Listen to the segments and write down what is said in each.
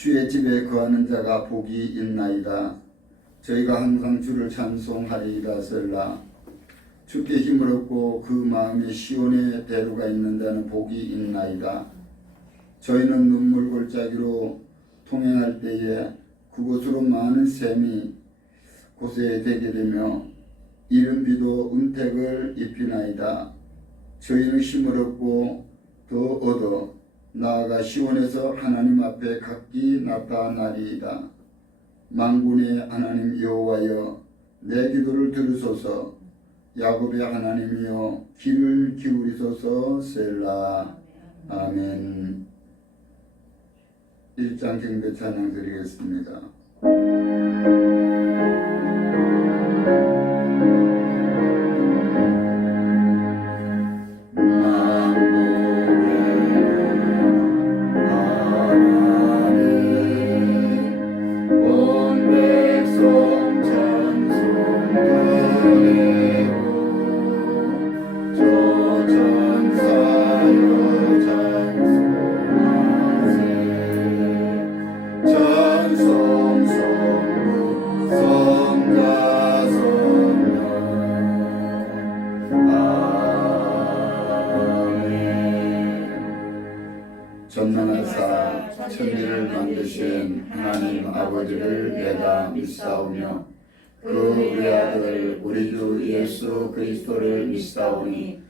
주의 집에 거하는 자가 복이 있나이다. 저희가 항상 주를 찬송하리이다. 셀라. 주께 힘을 얻고 그 마음에 시온의 대로가 있는 자는 복이 있나이다. 저희는 눈물 골짜기로 통행할 때에 그곳으로 많은 샘이 곳에 되게 되며 이른 비도 은택을 입히나이다. 저희는 힘을 얻고 더 얻어 나아가 시온에서 하나님 앞에 각기 나타나리이다. 만군의 하나님 여호와여, 내 기도를 들으소서. 야곱의 하나님이여, 귀를 기울이소서. 셀라. 아멘. 1장 경배 찬양 드리겠습니다. 전능하사 천지를 만드신 하나님 아버지를 내가 믿사오며 그 외아들 우리 주 예수 그리스도를 믿사오니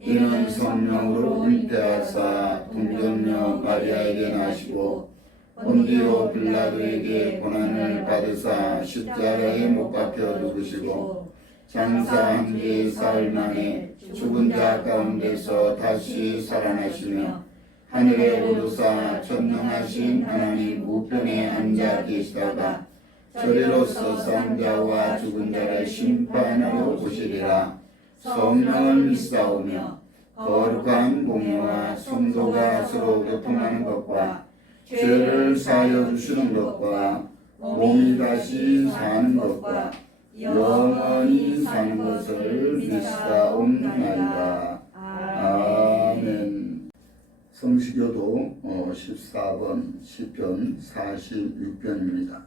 이는 성령으로 잉태하사 동정녀 마리아에게 나시고 본디오 빌라도에게 고난을 받으사 십자가에 못 박혀 죽으시고 장사한 지 사흘 만에 죽은 자 가운데서 다시 살아나시며 하늘에 오르사 전능하신 하나님 우편에 앉아 계시다가 저리로서 산 자와 죽은 자를 심판하러 오시리라. 성령을 믿사오며 거룩한 공예와 성도가 서로 교통하는 것과 죄를 사하여 주시는 것과 몸이 다시 사는 것과 영원히 사는 것을 믿사옵나이다. 아멘. 성시교도 14번 시편 46편입니다.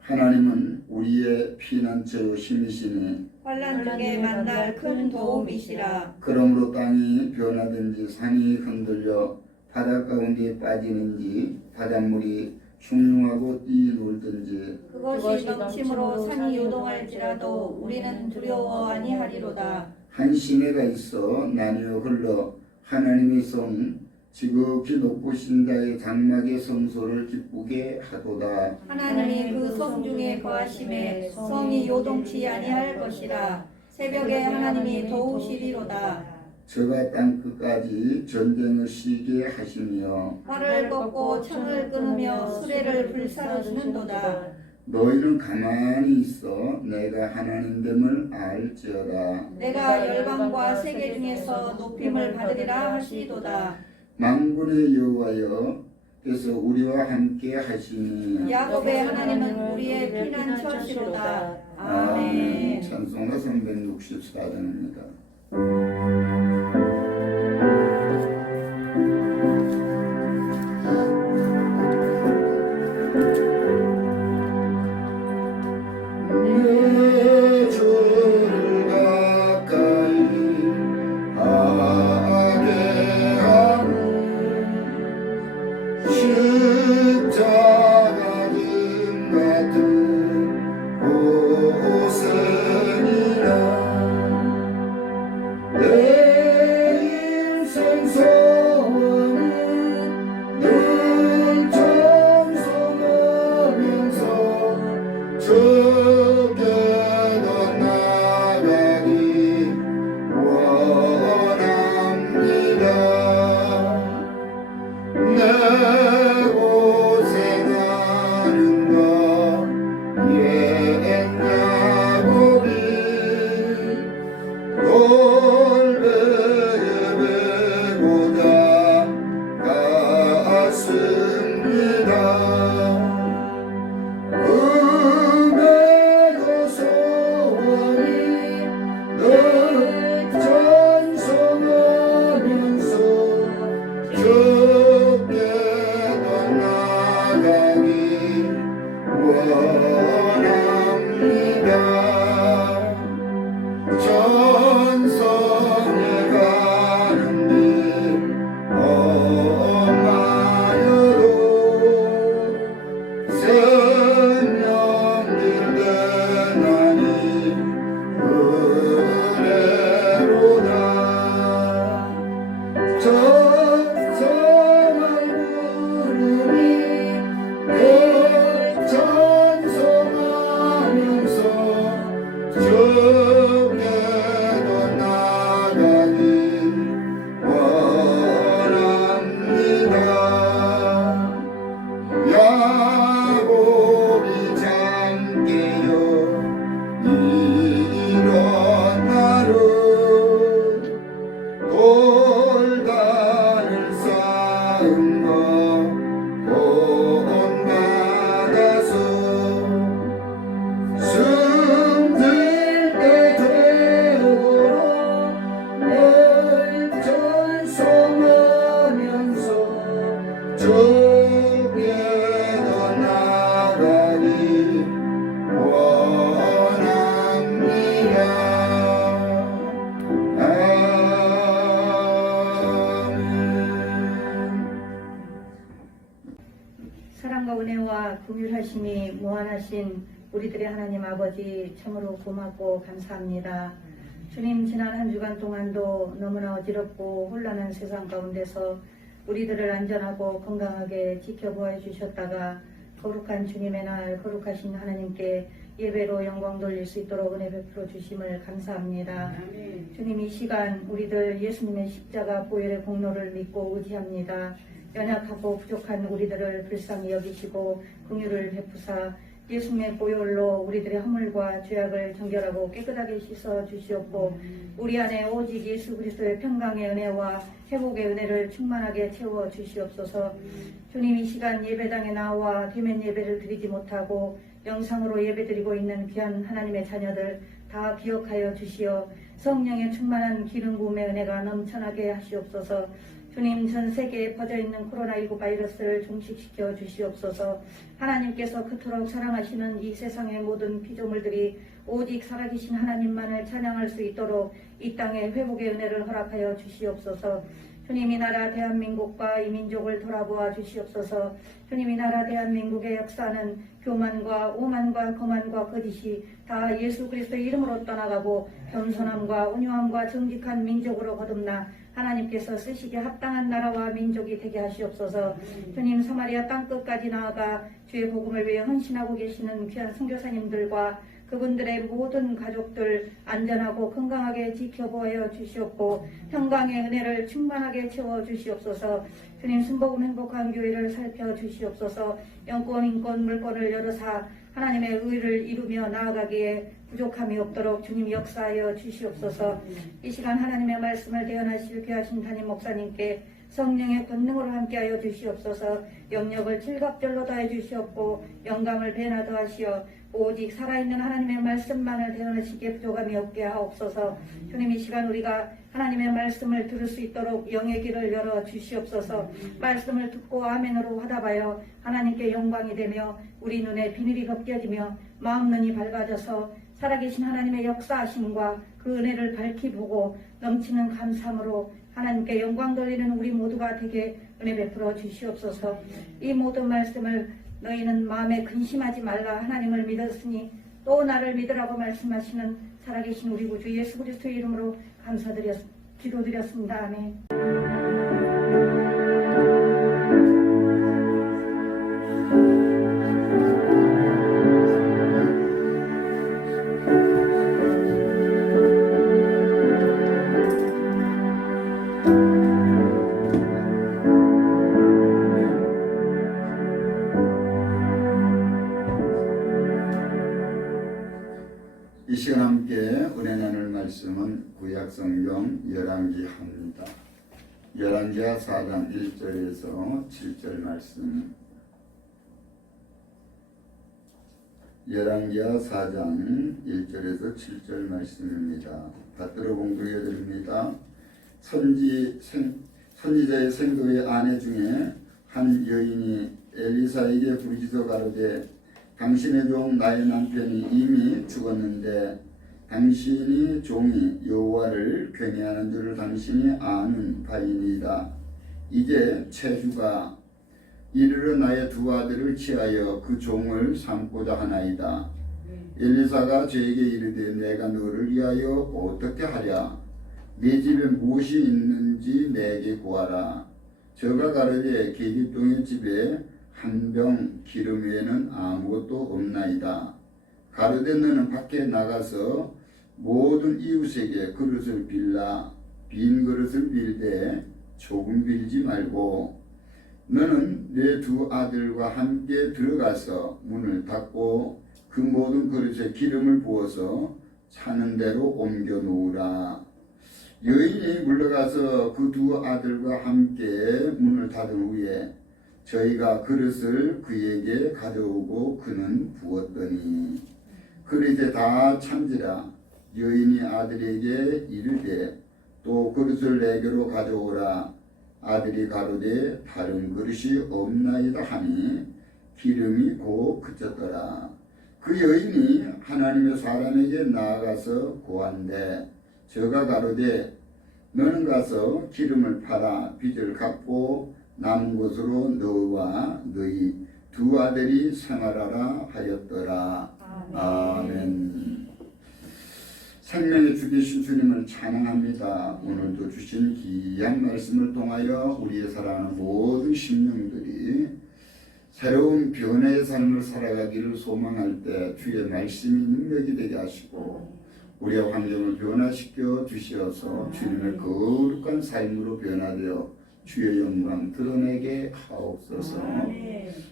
하나님은 우리의 피난처요 힘이시니 환난 중에 만날 큰 도움이시라. 그러므로 땅이 변하든지 산이 흔들려 바다 가운데 빠지는지 바닷물이 흉흉하고 뛰놀든지 그것이 넘침으로 산이 요동할지라도 우리는 두려워 아니하리로다. 한 시내가 있어 나뉘어 흘러 하나님의 성 지극히 높으신 자의 장막의 성소를 기쁘게 하도다. 하나님이 그 성 중에 거하심에 성이 요동치 아니할 것이라. 새벽에 하나님이 도우시리로다. 저가 땅끝까지 전쟁을 시게 하시며 활을 꺾고 창을 끊으며 수레를 불사르시는도다. 너희는 가만히 있어 내가 하나님됨을 알지어다. 내가 열방과 세계 중에서 높임을 받으리라 하시도다. 만군의 여호와여, 그래서 우리와 함께 하시니 야곱의 하나님은 우리의 피난처시로다. 아멘. 찬송가 364장입니다. 내 주를 가까이 하게 하는 십자가 금 같은 고생이라 내 인생 소원은 늘 청송하면서 주께 더 나아가기 원합니다. 내 고생하는 것 옛 야곱이 돌베에 베고자 저성을 부르니 늘 찬송하면서 주께로 나가기 원합니다. 야곱이 잠깨요 일어나루 돌단을 쌓은 거 본받아서 숨들 때 되도록 늘 찬송하면서 주께로 나가기 원합니다. 사랑과 은혜와 긍휼하심이 무한하신 우리들의 하나님 아버지 참으로 고맙고 감사합니다. 주님, 지난 한 주간 동안도 너무나 어지럽고 혼란한 세상 가운데서 우리들을 안전하고 건강하게 지켜보아 주셨다가 거룩한 주님의 날 거룩하신 하나님께 예배로 영광 돌릴 수 있도록 은혜 베풀어 주심을 감사합니다. 주님, 이 시간 우리들 예수님의 십자가 보혈의 공로를 믿고 의지합니다. 연약하고 부족한 우리들을 불쌍히 여기시고 긍휼을 베푸사 예수님의 보혈로 우리들의 허물과 죄악을 정결하고 깨끗하게 씻어 주시옵고 우리 안에 오직 예수 그리스도의 평강의 은혜와 회복의 은혜를 충만하게 채워 주시옵소서. 주님, 이 시간 예배당에 나와 대면 예배를 드리지 못하고 영상으로 예배드리고 있는 귀한 하나님의 자녀들 다 기억하여 주시어 성령의 충만한 기름 부음의 은혜가 넘쳐나게 하시옵소서. 주님, 전 세계에 퍼져있는 코로나19 바이러스를 종식시켜 주시옵소서. 하나님께서 그토록 사랑하시는 이 세상의 모든 피조물들이 오직 살아계신 하나님만을 찬양할 수 있도록 이 땅에 회복의 은혜를 허락하여 주시옵소서. 주님, 이 나라 대한민국과 이 민족을 돌아보아 주시옵소서. 주님, 이 나라 대한민국의 역사는 교만과 오만과 거만과 거짓이 다 예수 그리스도의 이름으로 떠나가고 겸손함과 온유함과 정직한 민족으로 거듭나 하나님께서 쓰시기에 합당한 나라와 민족이 되게 하시옵소서. 주님, 사마리아 땅끝까지 나아가 주의 복음을 위해 헌신하고 계시는 귀한 선교사님들과 그분들의 모든 가족들 안전하고 건강하게 지켜보아 주시옵고 평강의 은혜를 충만하게 채워 주시옵소서. 주님, 순복음 행복한 교회를 살펴 주시옵소서. 영권, 인권, 물권을 열어사 하나님의 의를 이루며 나아가기에 부족함이 없도록 주님 역사하여 주시옵소서. 이 시간 하나님의 말씀을 대언하실 귀하신 담임 목사님께 성령의 권능으로 함께하여 주시옵소서. 영역을 칠갑절로 다해 주시옵고 영감을 배나 더하시어 오직 살아있는 하나님의 말씀만을 대언하시기에 부족함이 없게 하옵소서. 주님, 이 시간 우리가 하나님의 말씀을 들을 수 있도록 영의 길을 열어 주시옵소서. 말씀을 듣고 아멘으로 화답하여 하나님께 영광이 되며 우리 눈에 비늘이 벗겨지며 마음 눈이 밝아져서 살아계신 하나님의 역사하심과 그 은혜를 밝히 보고 넘치는 감사함으로 하나님께 영광 돌리는 우리 모두가 되게 은혜 베풀어 주시옵소서. 이 모든 말씀을 너희는 마음에 근심하지 말라 하나님을 믿었으니 또 나를 믿으라고 말씀하시는 살아계신 우리 구주 예수 그리스도의 이름으로 기도드렸습니다. 아멘. 이 시간 함께 은혜 나눌 말씀은 구약성경 열왕기하입니다. 열왕기하 4장 1절에서 7절 말씀. 열왕기하 4장 1절에서 7절 말씀입니다. 받들어 봉독해 드립니다. 선지자의 생도의 아내 중에 한 여인이 엘리사에게 부르짖어 가로되 당신의 종 나의 남편이 이미 죽었는데 당신이 종이 여호와를 경외하는 줄을 당신이 아는 바이니이다. 이제 체주가 이르러 나의 두 아들을 취하여 그 종을 삼고자 하나이다. 엘리사가 저에게 이르되 내가 너를 위하여 어떻게 하랴? 네 집에 무엇이 있는지 내게 구하라. 저가 가로되 계집종의 집에 한 병 기름 외에는 아무것도 없나이다. 가로되 너는 밖에 나가서 모든 이웃에게 그릇을 빌라. 빈 그릇을 빌되 조금 빌지 말고 너는 내 두 아들과 함께 들어가서 문을 닫고 그 모든 그릇에 기름을 부어서 차는 대로 옮겨 놓으라. 여인이 물러가서 그 두 아들과 함께 문을 닫은 후에 저희가 그릇을 그에게 가져오고 그는 부었더니 그릇에 다 찬지라. 여인이 아들에게 이르되 또 그릇을 내게로 가져오라. 아들이 가로되 다른 그릇이 없나이다 하니 기름이 곧 그쳤더라. 그 여인이 하나님의 사람에게 나아가서 구한데 저가 가로되 너는 가서 기름을 팔아 빚을 갚고 남은 곳으로 너와 너희 두 아들이 생활하라 하였더라. 아멘. 생명의 주기신 주님을 찬양합니다. 오늘도 주신 귀한 말씀을 통하여 우리의 사랑하는 모든 심령들이 새로운 변화의 삶을 살아가기를 소망할 때 주의 말씀이 능력이 되게 하시고 우리의 환경을 변화시켜 주시어서 주님의 거룩한 삶으로 변화되어 주의 영광 드러내게 하옵소서.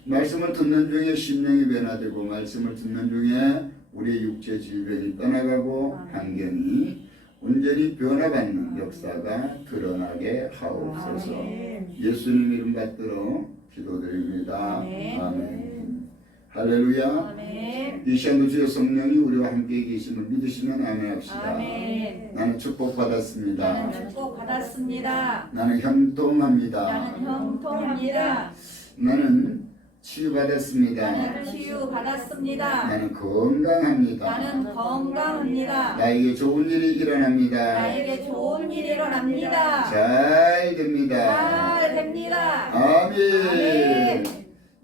말씀을 듣는 중에 심령이 변화되고 말씀을 듣는 중에 우리의 육체 질병이 떠나가고 환경이 온전히 변화받는 역사가 드러나게 하옵소서. 예수님 이름 받들어 기도드립니다. 아멘. 할렐루야. 아멘. 이 시간도 주의 성령이 우리와 함께 계심을 믿으시면 아멘합시다. 아멘. 나는 축복받았습니다. 나는 축복받았습니다. 나는 형통합니다. 나는 형통합니다. 나는 치유받았습니다. 나는 치유받았습니다. 나는 건강합니다. 나는 건강합니다. 나에게 좋은 일이 일어납니다. 나에게 좋은 일이 일어납니다. 잘 됩니다. 잘 됩니다. 아멘. 아멘.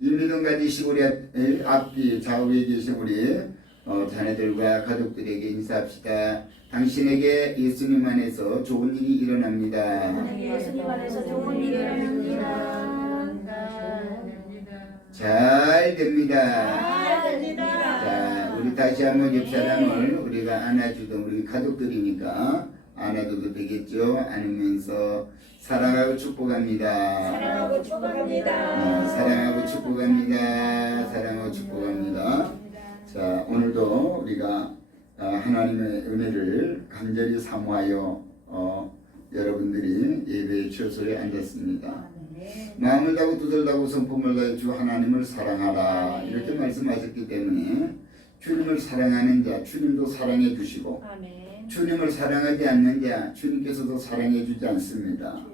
이 믿음 가지시고 우리 앞뒤 좌우에 계신 우리 자녀들과 가족들에게 인사합시다. 당신에게 예수님 안에서 좋은 일이 일어납니다. 예수님 안에서 좋은 일이 일어납니다. 잘 됩니다. 잘 됩니다. 자, 우리 다시 한번 옆 사람을 우리가 안아주던 우리 가족들이니까 안아줘도 되겠죠? 안으면서 사랑하고 축복합니다. 사랑하고 축복합니다. 사랑하고 축복합니다. 사랑하고 축복합니다. 자, 오늘도 우리가 하나님의 은혜를 간절히 사모하여 여러분들이 예배의 처소에 앉았습니다. 마음을 다하고 뜻을 다하고 성품을 다해 주 하나님을 사랑하라 이렇게 말씀하셨기 때문에 주님을 사랑하는 자 주님도 사랑해 주시고 아멘. 주님을 사랑하지 않는 자 주님께서도 사랑해 주지 않습니다.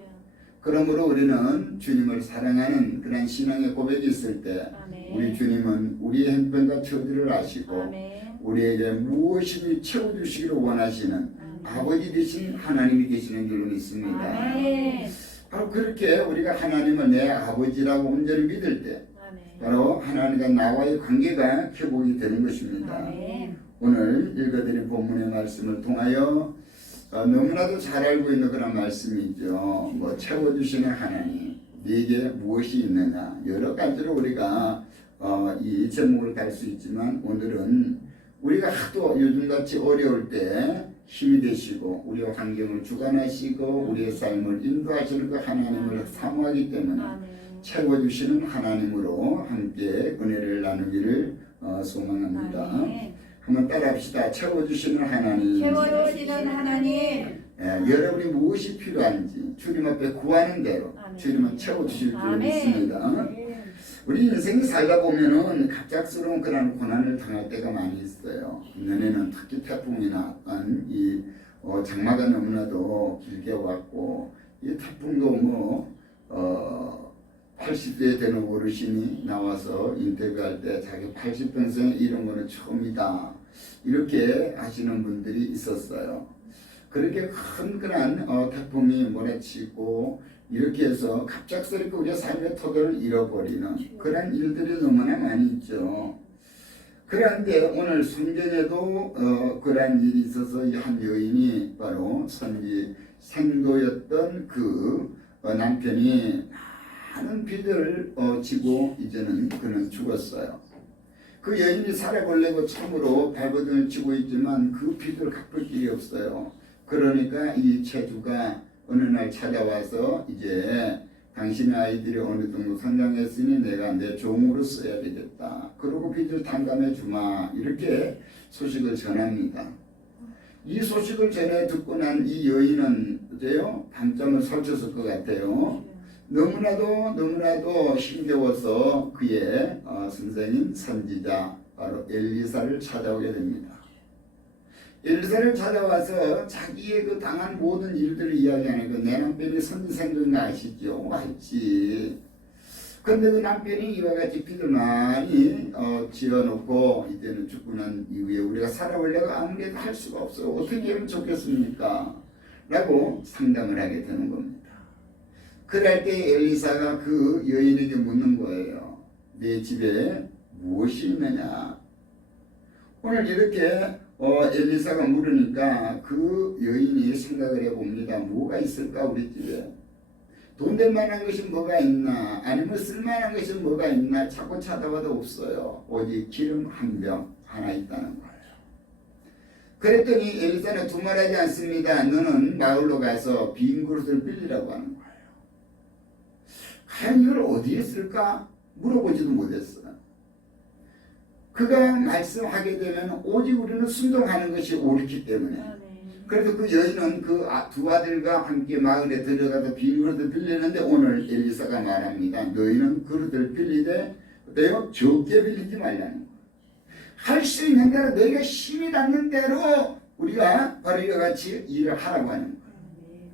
그러므로 우리는 주님을 사랑하는 그런 신앙의 고백이 있을 때 아멘. 우리 주님은 우리의 형편과 처지를 아시고 아멘. 우리에게 무엇이든지 채워주시기를 원하시는 아버지 되신 하나님이 계시는 줄로 믿습니다. 아멘. 바로 그렇게 우리가 하나님을 내 아버지라고 온전히 믿을 때 아멘. 바로 하나님과 나와의 관계가 회복이 되는 것입니다. 아멘. 오늘 읽어드린 본문의 말씀을 통하여 너무나도 잘 알고 있는 그런 말씀이죠. 뭐 채워주시는 하나님, 네게 무엇이 있느냐 여러 가지로 우리가 이 제목을 달 수 있지만 오늘은 우리가 하도 요즘같이 어려울 때 힘이 되시고 우리의 환경을 주관하시고 우리의 삶을 인도하시는 그 하나님을 사모하기 때문에 아멘. 채워주시는 하나님으로 함께 은혜를 나누기를 소망합니다. 아멘. 한번 따라합시다. 채워주시는 하나님. 채워주시는 하나님. 여러분이 무엇이 필요한지 주님 앞에 구하는 대로 아멘. 주님은 채워주실 줄 아멘. 믿습니다. 우리 인생이 살다 보면은 갑작스러운 그런 고난을 당할 때가 많이 있어요. 내년에는 특히 태풍이나 이 장마가 너무나도 길게 왔고 이 태풍도 80세 되는 어르신이 나와서 인터뷰할 때 자기 80평생 이런 거는 처음이다 이렇게 하시는 분들이 있었어요. 그렇게 큰 그런 태풍이 몰아치고 이렇게 해서 갑작스럽게 우리의 삶의 터전을 잃어버리는 그런 일들이 너무나 많이 있죠. 그런데 오늘 성경에도 그러한 일이 있어서 이 한 여인이 바로 선지 생도였던 그 남편이 많은 빚을 지고 이제는 그는 죽었어요. 그 여인이 살아보려고 참으로 발버둥을 치고 있지만 그 빚을 갚을 길이 없어요. 그러니까 이 채주가 어느 날 찾아와서 이제 당신의 아이들이 어느 정도 성장했으니 내가 내 종으로 써야 되겠다. 그러고 빚을 탕감해 주마. 이렇게 소식을 전합니다. 이 소식을 전해 듣고 난 이 여인은 어때요? 밤잠을 설쳤을 것 같아요. 너무나도 힘겨워서 그의 선생인 선지자 바로 엘리사를 찾아오게 됩니다. 엘리사를 찾아와서 자기의 그 당한 모든 일들을 이야기하니까 내 남편이 선지생인 거 아시죠? 알지. 그런데 그 남편이 이와 같이 빚을 많이 지어놓고 이제는 죽고 난 이후에 우리가 살아보려고 아무래도 할 수가 없어요. 어떻게 하면 좋겠습니까? 라고 상담을 하게 되는 겁니다. 그럴 때 엘리사가 그 여인에게 묻는 거예요. 내 집에 무엇이 있느냐? 오늘 이렇게 엘리사가 물으니까 그 여인이 생각을 해봅니다. 뭐가 있을까 우리 집에? 돈 될 만한 것이 뭐가 있나? 아니면 쓸만한 것이 뭐가 있나? 자꾸 찾아봐도 없어요. 오직 기름 한 병 하나 있다는 거예요. 그랬더니 엘리사는 두말하지 않습니다. 너는 마을로 가서 빈 그릇을 빌리라고 하는 거예요. 과연 이걸 어디에 쓸까? 물어보지도 못했어요. 그가 말씀하게 되면 오직 우리는 순종하는 것이 옳기 때문에. 그래서 그 여인은 그 두 아들과 함께 마을에 들어가서 빈 그릇을 빌리는데 오늘 엘리사가 말합니다. 너희는 그릇을 빌리되 어때요? 적게 빌리지 말라는 거예요. 할 수 있는 대로 너희가 힘이 닿는 대로 우리가 바로 이와 같이 일을 하라고 하는 거예요.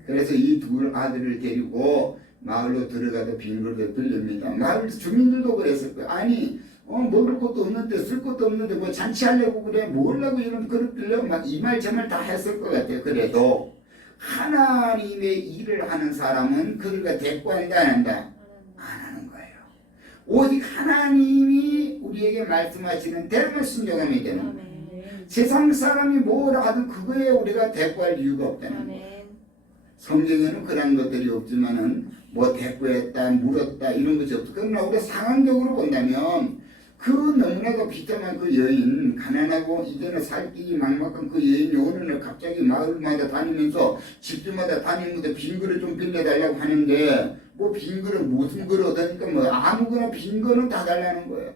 그래서 이 두 아들을 데리고 마을로 들어가서 빈 그릇을 빌립니다. 마을 주민들도 그랬을 거예요. 아니 먹을 것도 없는데 쓸 것도 없는데 뭐 잔치하려고 그래? 뭐라고 이런 그릇 빌려? 막 이 말 저 말 다 했을 것 같아요. 그래도 하나님의 일을 하는 사람은 그들과 대꾸한다 안 한다? 안 하는 거예요. 오직 하나님이 우리에게 말씀하시는 대로만 순종하면 되는 거예요. 세상 사람이 뭐라 하든 그거에 우리가 대꾸할 이유가 없다는 거예요. 성경에는 그런 것들이 없지만은 뭐 대꾸했다, 물었다 이런 것이 없어. 그러나 우리가 상황적으로 본다면 그 너무나도 비참한 그 여인, 가난하고 이제는 살 길이 막막한 그 여인이 어느 날 갑자기 마을마다 다니면서 집집마다 다니면서 빈 그릇 좀 빌려달라고 하는데 뭐 빈 그릇 무슨 그릇 얻으니까 뭐 아무거나 빈 거는 다 달라는 거예요.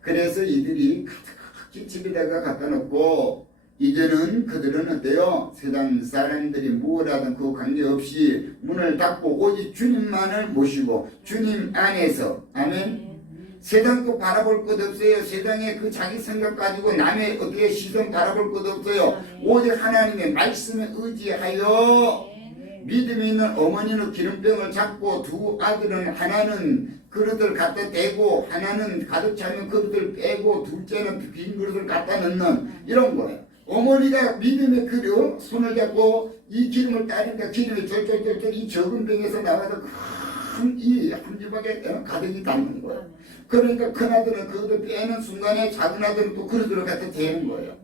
그래서 이들이 가득히 집에다가 갖다 놓고 이제는 그들은 어때요? 세상 사람들이 무엇하든 그 관계없이 문을 닫고 오직 주님만을 모시고 주님 안에서 아멘. 세상 거 바라볼 것 없어요. 세상에 그 자기 생각 가지고 남의 어떻게 시선 바라볼 것 없어요. 오직 하나님의 말씀에 의지하여 믿음이 있는 어머니는 기름병을 잡고 두 아들은 하나는 그릇을 갖다 대고 하나는 가득 차면 그릇을 빼고 둘째는 빈 그릇을 갖다 넣는 이런 거예요. 어머니가 믿음의 그릇 손을 잡고 이 기름을 따르니까 기름이 쫄쫄쫄쫄 이 적은 병에서 나와서 큰 이 한 주먹에 가득이 닿는 거예요. 그러니까 큰 아들은 그것을 빼는 순간에 작은 아들은 또 그릇을 갖다 대는 거예요.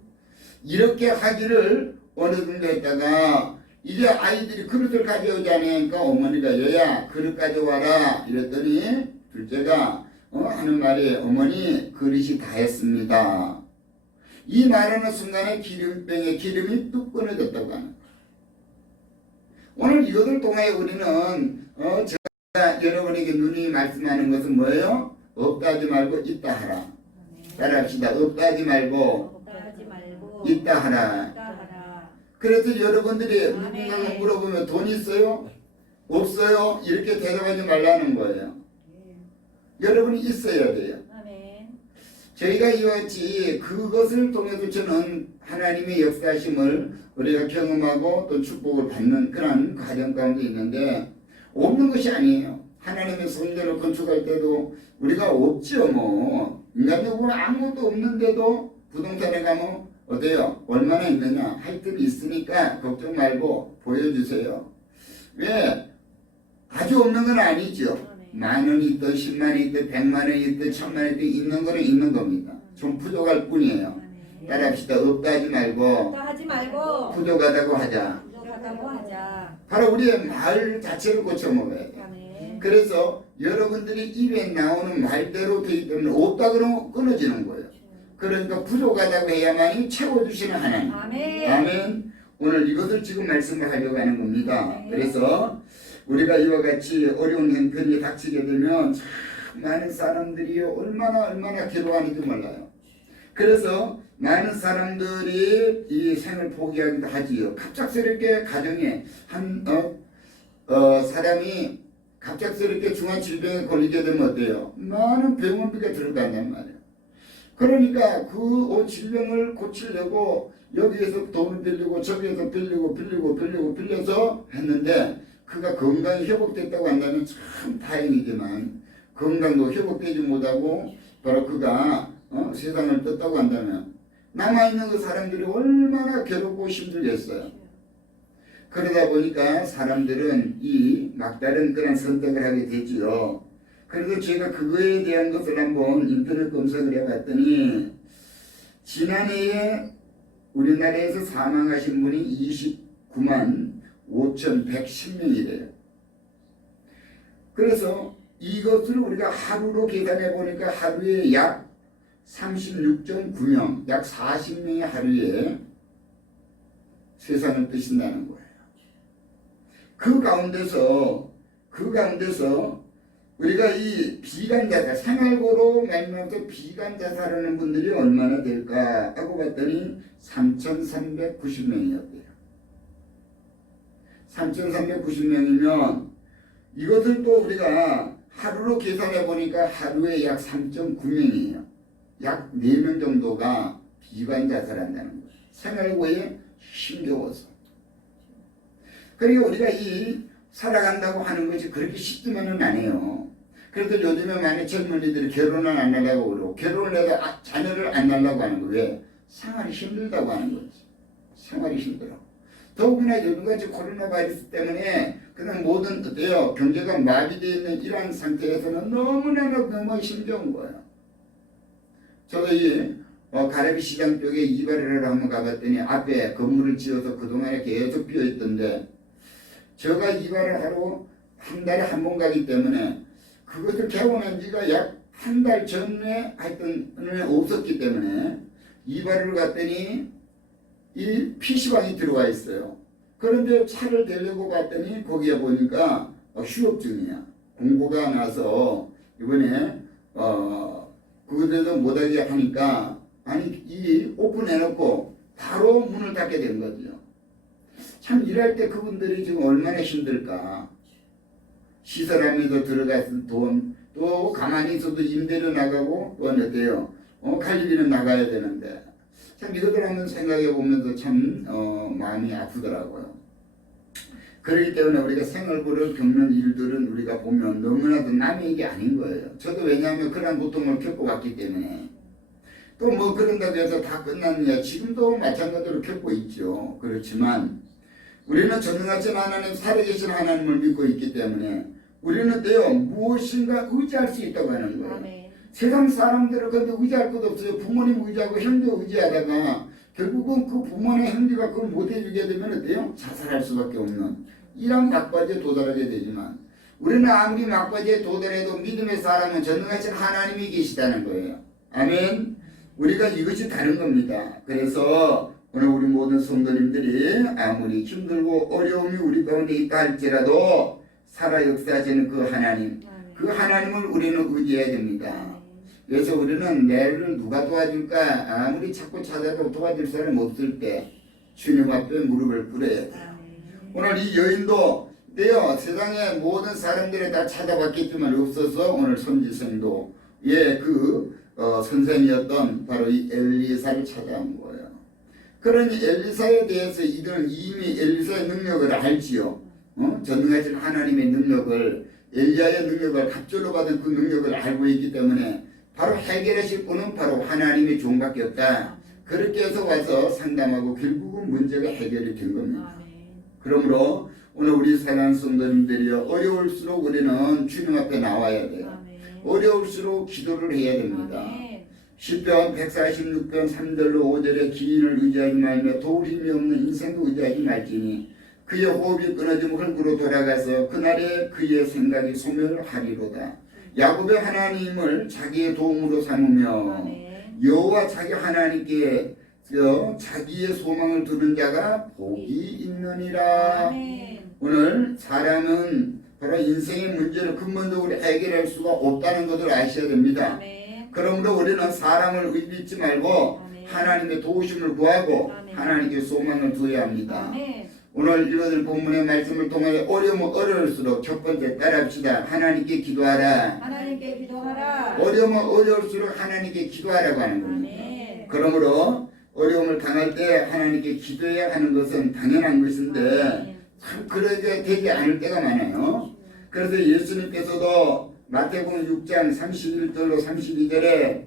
이렇게 하기를 어느 정도 했다가 이제 아이들이 그릇을 가져오지 않으니까 어머니가 얘야 그릇 가져와라 이랬더니 둘째가 하는 말이 어머니 그릇이 다 했습니다. 이 말하는 순간에 기름병에 기름이 뚝 끊어졌다고 하는 거예요. 오늘 이것을 통해 우리는 제가 여러분에게 누누이 말씀하는 것은 뭐예요? 없다 하지 말고 있다 하라. 따라합시다. 없다 하지 말고 있다 하라. 그래서 여러분들이 누군가가 물어보면 돈 있어요? 없어요? 이렇게 대답하지 말라는 거예요. 여러분이 있어야 돼요. 저희가 이와 같이 그것을 통해서 저는 하나님의 역사심을 우리가 경험하고 또 축복을 받는 그런 과정 가운데 있는데 없는 것이 아니에요. 하나님의 성전을 건축할 때도 우리가 없죠. 뭐 인간적으로 아무것도 없는데도 부동산에 가면 어때요? 얼마나 있느냐? 하여튼 있으니까 걱정 말고 보여주세요. 왜? 아주 없는 건 아니죠. 10,000원이 있든 10만원이 있든 100만원이 있든 1000만원이 있든 있는 거는 있는 겁니다. 좀 부족할 뿐이에요. 따라합시다. 없다 하지 말고 하지 말고 부족하다고 하자. 나가고 하자. 바로 우리의 말 자체를 고쳐먹어야 돼. 아멘. 그래서 여러분들이 입에 나오는 말대로 되기 때문에 없다 그러면 끊어지는 거예요. 그러니까 부족하다고 해야만이 채워주시는 하나님. 아멘. 아멘. 오늘 이것을 지금 말씀을 하려고 하는 겁니다. 네. 그래서 우리가 이와 같이 어려운 형편이 닥치게 되면 참 많은 사람들이 얼마나 괴로워하는지 몰라요. 그래서 많은 사람들이 이 생을 포기하기도 하지요. 갑작스럽게 가정에 한 사람이 갑작스럽게 중한 질병에 걸리게 되면 어때요? 많은 병원비가 들어간단 말이에요. 그러니까 그 질병을 고치려고 여기에서 돈을 빌리고 저기에서 빌려서 했는데 그가 건강이 회복됐다고 한다면 참 다행이지만 건강도 회복되지 못하고 바로 그가 세상을 떴다고 한다면 남아있는 그 사람들이 얼마나 괴롭고 힘들겠어요. 그러다 보니까 사람들은 이 막다른 그런 선택을 하게 되지요. 그래서 제가 그거에 대한 것을 한번 인터넷 검색을 해봤더니 지난해에 우리나라에서 사망하신 분이 29만 5,110명이래요. 그래서 이것을 우리가 하루로 계산해 보니까 하루에 약 36.9명, 약 40명이 하루에 세상을 뜨신다는 거예요. 그 가운데서 우리가 이 비간자살, 생활고로 말미암아서 비간자살하는 분들이 얼마나 될까 하고 봤더니 3,390명이었대요. 3,390명이면 이것을 또 우리가 하루로 계산해 보니까 하루에 약 3.9명이에요. 약 4명 정도가 비관자살한다는 거예요. 생활고에 힘겨워서. 그러니까 우리가 이 살아간다고 하는 것이 그렇게 쉽지만은 않아요. 그래서 요즘에 많은 젊은이들이 결혼을 안 하려고 그러고 결혼을 해도 자녀를 안 낳으려고 하는 거예요. 왜? 생활이 힘들다고 하는 거지. 생활이 힘들어. 더욱이나 요즘같이 코로나 바이러스 때문에 그냥 모든 어때요? 경제가 마비되어 있는 이러한 상태에서는 너무 힘겨운 거예요. 저도 이 가래비 시장 쪽에 이발을 하러 한번 가봤더니 앞에 건물을 지어서 그동안에 계속 비어있던데 제가 이발을 하러 한 달에 한 번 가기 때문에 그것을 개원한 지가 약 한 달 전에 하여튼 없었기 때문에 이발을 갔더니 이 PC방이 들어와 있어요. 그런데 차를 대려고 봤더니 거기에 보니까 휴업중이야. 공고가 나서 이번에 그것에도 못하게 하니까 이 오픈해놓고 바로 문을 닫게 된 거죠. 참 일할 때 그분들이 지금 얼마나 힘들까. 시설하면서 들어갔을 돈, 또 가만히 있어도 임대료 나가고 또 어때요? 관리비는 나가야 되는데 참 이것들 한번 생각해 보면서 참 마음이 아프더라고요. 그렇기 때문에 우리가 생활고를 겪는 일들은 우리가 보면 너무나도 남의 얘기 아닌 거예요. 저도 왜냐하면 그런 고통을 겪어왔기 때문에 또 뭐 그런다고 해서 다 끝났느냐 지금도 마찬가지로 겪고 있죠. 그렇지만 우리는 전능하신 하나님 살아계신 하나님을 믿고 있기 때문에 우리는 때요 무엇인가 의지할 수 있다고 하는 거예요. 아멘. 세상 사람들은 근데 의지할 것도 없어요. 부모님 의지하고 형제 의지하다가 결국은 그 부모나 형제가 그걸 못 해주게 되면 어때요? 자살할 수밖에 없는 이런 막바지에 도달하게 되지만 우리는 아무리 막바지에 도달해도 믿음의 사람은 전능하신 하나님이 계시다는 거예요. 아멘. 우리가 이것이 다른 겁니다. 그래서 오늘 우리 모든 성도님들이 아무리 힘들고 어려움이 우리 가운데 있다 할지라도 살아 역사하시는 그 하나님, 그 하나님을 우리는 의지해야 됩니다. 그래서 우리는 내를 누가 도와줄까 아무리 찾고 찾아도 도와줄 사람 없을 때 주님 앞에 무릎을 꿇어야 돼요. 오늘 이 여인도 때요 세상의 모든 사람들을 다 찾아봤겠지만 없어서 오늘 선지성도 선생이었던 바로 이 엘리사를 찾아온 거예요. 그러니 엘리사에 대해서 이들은 이미 엘리사의 능력을 알지요. 전능하신 하나님의 능력을 엘리야의 능력을 갑절로 받은 그 능력을 알고 있기 때문에 바로 해결하실 분은 바로 하나님의 종밖에 없다. 그렇게 해서 와서 상담하고 결국은 문제가 해결이 된 겁니다. 그러므로 오늘 우리 사랑하는 성도님들이요 어려울수록 우리는 주님 앞에 나와야 돼요. 어려울수록 기도를 해야 됩니다. 시편 146편 3절로 5절에 기인을 의지하지 말며 도울 힘이 없는 인생도 의지하지 말지니 그의 호흡이 끊어지면 흙으로 돌아가서 그날에 그의 생각이 소멸하리로다. 야곱의 하나님을 자기의 도움으로 삼으며 아멘. 여호와 자기 하나님께 자기의 소망을 두는 자가 복이 있느니라. 아멘. 오늘 사람은 바로 인생의 문제를 근본적으로 해결할 수가 없다는 것을 아셔야 됩니다. 아멘. 그러므로 우리는 사람을 의뢰하지 말고 아멘. 하나님의 도우심을 구하고 아멘. 하나님께 소망을 두어야 합니다. 아멘. 오늘 읽어줄 본문의 말씀을 통해 어려우면 어려울수록 첫 번째 따라합시다. 하나님께 기도하라. 하나님께 기도하라. 어려우면 어려울수록 하나님께 기도하라고 하는 겁니다. 아멘. 그러므로 어려움을 당할 때 하나님께 기도해야 하는 것은 당연한 것인데 아멘. 참 그러게 되지 않을 때가 많아요. 그래서 예수님께서도 마태복음 6장 31절로 32절에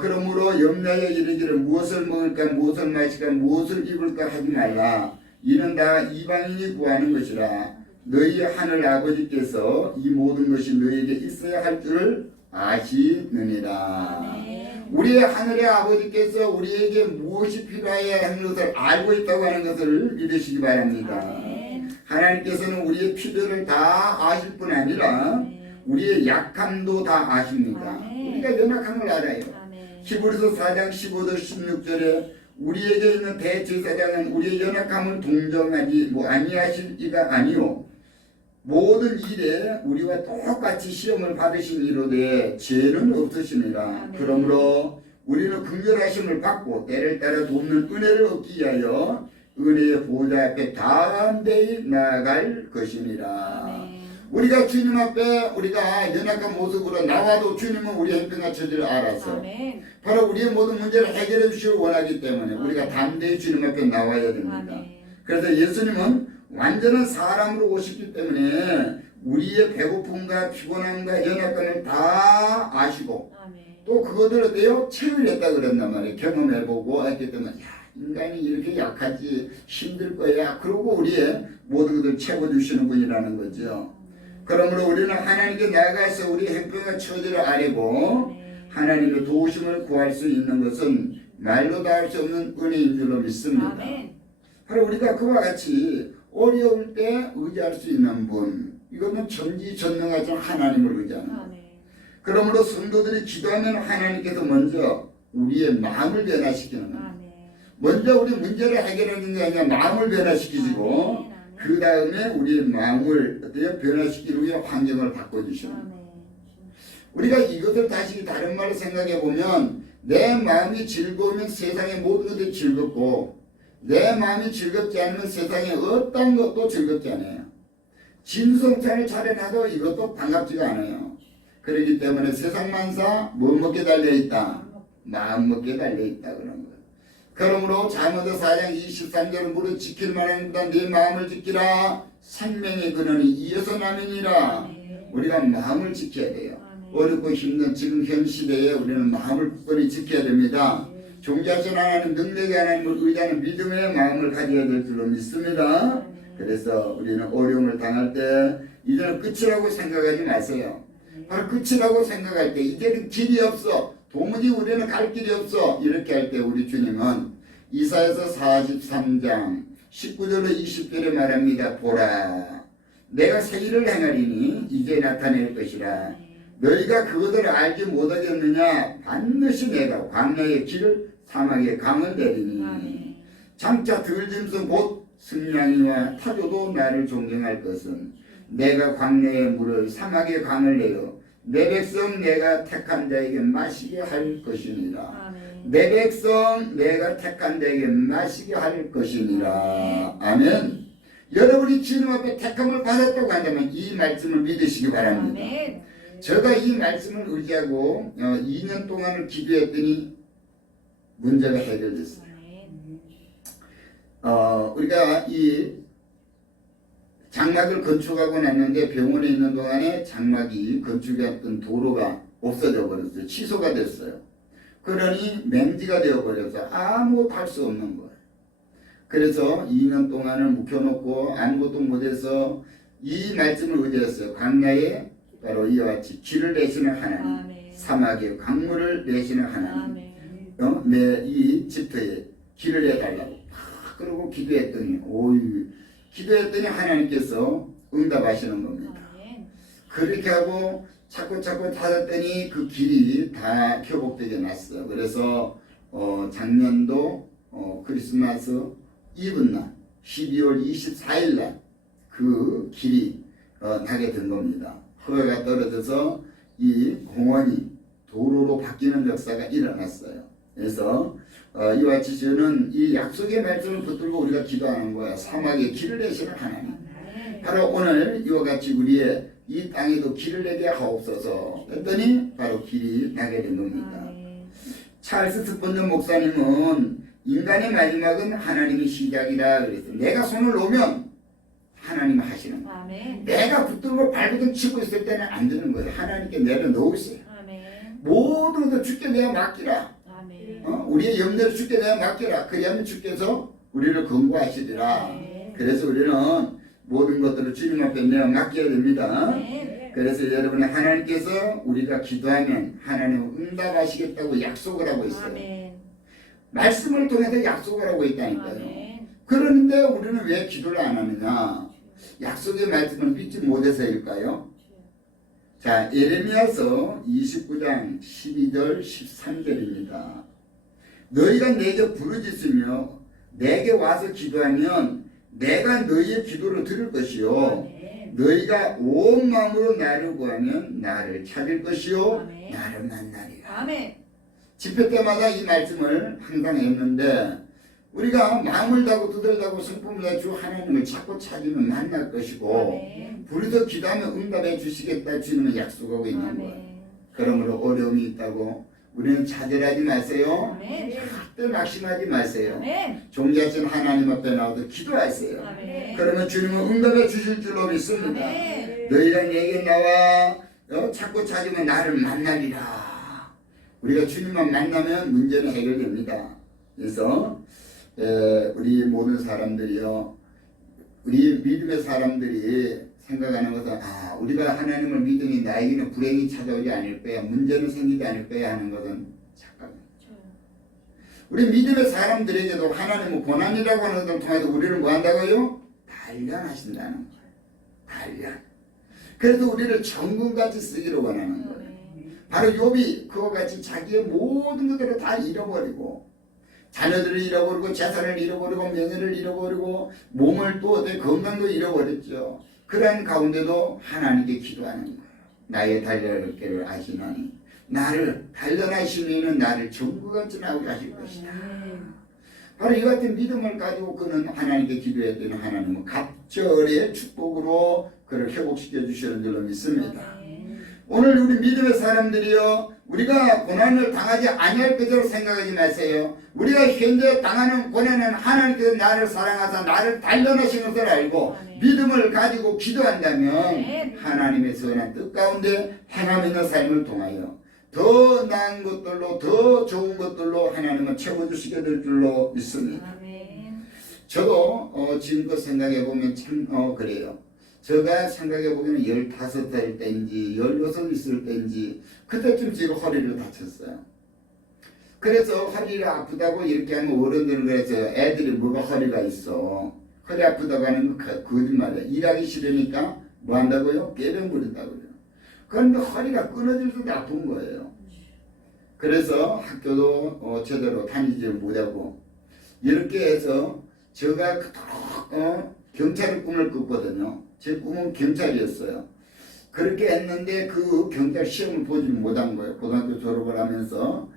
그러므로 염려에 이르기를 무엇을 먹을까 무엇을 마실까 무엇을 입을까 하지 말라. 이는 다 이방인이 구하는 것이라. 너희 하늘 아버지께서 이 모든 것이 너희에게 있어야 할 줄을 아시느니라. 아멘. 우리의 하늘의 아버지께서 우리에게 무엇이 필요해야 하는 것을 알고 있다고 하는 것을 믿으시기 바랍니다. 아멘. 하나님께서는 우리의 필요를 다 아실 뿐 아니라 우리의 약함도 다 아십니다. 아멘. 우리가 연약한 걸 알아요. 아멘. 히브리서 4장 15절 16절에 우리에게 있는 대제사장은 우리의 연약함을 동정하지 아니하실 이가 아니요 모든 일에 우리와 똑같이 시험을 받으신 이로되 죄는 없으시니라. 아멘. 그러므로 우리는 긍휼하심을 받고 때를 따라 돕는 은혜를 얻기 위하여 은혜의 보좌 앞에 담대히 나아갈 것이니라. 아멘. 우리가 주님 앞에 우리가 연약한 모습으로 나와도 주님은 우리의 형편과 처지를 알아서 아멘. 바로 우리의 모든 문제를 해결해 주시길 원하기 때문에 우리가 담대히 주님 앞에 나와야 됩니다. 아멘. 그래서 예수님은 완전한 사람으로 오셨기 때문에 우리의 배고픔과 피곤함과 연약함을 다 아시고 아멘. 또 그것들을 어때요? 체험했다 그랬단 말이에요. 경험해보고 했기 때문에 야 인간이 이렇게 약하지 힘들 거야. 그러고 우리의 모든 것을 채워주시는 분이라는 거죠. 그러므로 우리는 하나님께 나아가서 우리 형편과 처지를 아뢰고 하나님의 도우심을 구할 수 있는 것은 말로 다 할 수 없는 은혜인 줄로 믿습니다. 아멘. 바로 우리가 그와 같이 어려울 때 의지할 수 있는 분, 이거는 전지전능하신 하나님을 의지하는 것. 아멘. 그러므로 성도들이 기도하면 하나님께서 먼저 우리의 마음을 변화시키는 거예요. 아멘. 먼저 우리 문제를 해결하는 게 아니라 마음을 변화시키시고 아멘. 그 다음에 우리의 마음을 어때요? 변화시키기 위해 환경을 바꿔주시는 거예요. 아멘. 우리가 이것을 다시 다른 말로 생각해 보면 내 마음이 즐거우면 세상의 모든 것들이 즐겁고 내 마음이 즐겁지 않으면 세상의 어떤 것도 즐겁지 않아요. 진성찬을 차려놔도 이것도 반갑지가 않아요. 그렇기 때문에 세상 만사 뭐 먹게 달려있다? 마음 먹게 달려있다 그런 거예요. 그러므로 잠언서 4장 23절은 무릇 지킬 만한 것보다 네 마음을 지키라. 생명의 근원이 이에서 남이니라. 우리가 마음을 지켜야 돼요. 어렵고 힘든 지금 현 시대에 우리는 마음을 굳건히 지켜야 됩니다. 존귀하신 하나님, 능력의 하나님을 의지하는 믿음의 마음을 가져야 될 줄로 믿습니다. 그래서 우리는 어려움을 당할 때 이제는 끝이라고 생각하지 마세요. 바로 끝이라고 생각할 때 이제는 길이 없어. 도무지 우리는 갈 길이 없어. 이렇게 할 때 우리 주님은 이사야서 43장 19절로 20절에 말합니다. 보라, 내가 새 일을 행하리니 이제 나타낼 것이라. 너희가 그것을 알지 못하겠느냐? 반드시 내가 광야의 길을 사막의 강을 내리니 장차 들짐승 곧 승냥이와 타조도 나를 존경할 것은 내가 광야의 물을 사막의 강을 내어 내 백성 내가 택한 자에게 마시게 할 것이니라. 내 백성 내가 택한 자에게 마시게 할 것이니라. 아멘. 여러분이 주님 앞에 택함을 받았다고 한다면 이 말씀을 믿으시기 바랍니다. 아멘. 제가 이 말씀을 의지하고 2년 동안을 기도했더니 문제가 해결됐어요. 우리가 이 장막을 건축하고 났는데 병원에 있는 동안에 장막이 건축했던 도로가 없어져 버렸어요. 취소가 됐어요. 그러니 맹지가 되어버려서 아무것도 할 수 없는 거예요. 그래서 2년 동안을 묵혀놓고 아무것도 못해서 이 말씀을 의지했어요. 광야에 바로 이와 같이 길을 내시는 하나님, 사막에 강물을 내시는 하나님, 내 이 집터에 길을 내달라고 그러고 기도했더니 오이 기도했더니 하나님께서 응답하시는 겁니다. 아멘. 그렇게 하고 자꾸 찾았더니 그 길이 다 교복되게 났어요. 그래서 작년도 크리스마스 이브날 12월 24일 날 그 길이 나게 된 겁니다. 허가가 떨어져서 이 공원이 도로로 바뀌는 역사가 일어났어요. 그래서 이와 같이 저는 이 약속의 말씀을 붙들고 우리가 기도하는 거야. 사막에 길을 내시는 하나님. 바로 오늘 이와 같이 우리의 이 땅에도 길을 내게 하옵소서 했더니 바로 길이 나게 된 겁니다. 찰스 스펀전 목사님은 인간의 마지막은 하나님의 시작이라 그랬어요. 내가 손을 놓으면 하나님 하시는 거예요. 아멘. 내가 붙들고 발버둥 치고 있을 때는 안 되는 거예요. 하나님께 내려놓으세요. 아멘. 모든 것을 주께 내어 맡기라. 아멘. 우리의 염려를 주께 내어 맡기라. 그리하면 주께서 우리를 권고하시리라. 아멘. 그래서 우리는 모든 것들을 주님 앞에 내어 맡겨야 됩니다. 아멘. 그래서 여러분 하나님께서 우리가 기도하면 하나님은 응답하시겠다고 약속을 하고 있어요. 아멘. 말씀을 통해서 약속을 하고 있다니까요. 아멘. 그런데 우리는 왜 기도를 안 하느냐? 약속의 말씀을 믿지 못해서일까요? 자, 예레미야서 29장 12절 13절입니다. 너희가 내게 부르짖으며 내게 와서 기도하면 내가 너희의 기도를 들을 것이요 아멘. 너희가 온 마음으로 나를 구하면 나를 찾을 것이요 아멘. 나를 만나리라. 아멘. 집회 때마다 이 말씀을 항상 했는데 우리가 마음을 다고 두들다고 성품을 다주 하나님을 자꾸 찾으면 만날 것이고 아멘. 부르짖어 기도하면 응답해 주시겠다 주님은 약속하고 있는 거예요. 아멘. 그러므로 어려움이 있다고 우리는 좌절하지 마세요. 아멘. 절대 낙심하지 마세요. 아멘. 존귀하신 하나님 앞에 나와서 기도하세요. 아멘. 그러면 주님은 응답해 주실 줄로 믿습니다. 아멘. 너희가 내게 나와 자꾸 찾으면 나를 만나리라. 우리가 주님만 만나면 문제는 해결됩니다. 그래서 우리 모든 사람들이요, 우리 믿음의 사람들이 생각하는 것은 우리가 하나님을 믿으니 나에게는 불행이 찾아오지 않을 거야, 문제는 생기지 않을 거야 하는 것은 착각입니다. 우리 믿음의 사람들에게도 하나님은 고난이라고 하는 것을 통해서 우리를 뭐 한다고요? 단련하신다는 거예요. 단련. 그래서 우리를 정금같이 쓰기를 원하는 거예요. 바로 욥이 그와 같이 자기의 모든 것들을 다 잃어버리고 자녀들을 잃어버리고 재산을 잃어버리고 명예를 잃어버리고 몸을 또 건강도 잃어버렸죠. 그런 가운데도 하나님께 기도하는 거예요. 나의 단련할 길을 아시나니 나를 단련하시는 이는 나를 정금같이 나오게 하실 것이다. 바로 이 같은 믿음을 가지고 그는 하나님께 기도했더니 하나님은 갑절의 축복으로 그를 회복시켜 주시는 줄로 믿습니다. 오늘 우리 믿음의 사람들이요, 우리가 고난을 당하지 아니할 것으로 생각하지 마세요. 우리가 현재 당하는 고난은 하나님께서 나를 사랑하사 나를 단련하신 것을 알고 믿음을 가지고 기도한다면 하나님의 선한 뜻 가운데 행함 있는 삶을 통하여 더 나은 것들로 더 좋은 것들로 하나님은 채워주시게 될 줄로 믿습니다. 저도 지금껏 생각해보면 참 그래요. 제가 생각해보기에는 15살 때인지 16 있을 때인지 그때쯤 제가 허리를 다쳤어요. 그래서 허리가 아프다고 이렇게 하면 어른들은 그래서 애들이 뭐가 허리가 있어, 허리 아프다고 하는 거 거짓말이야. 일하기 싫으니까 뭐 한다고요? 꾀병 부린다고요. 그런데 허리가 끊어질 수도 아픈 거예요. 그래서 학교도 제대로 다니지 못하고 이렇게 해서 제가 그토록 경찰의 꿈을 꿨거든요. 제 꿈은 경찰이었어요. 그렇게 했는데 그 경찰 시험을 보지 못한 거예요. 고등학교 졸업을 하면서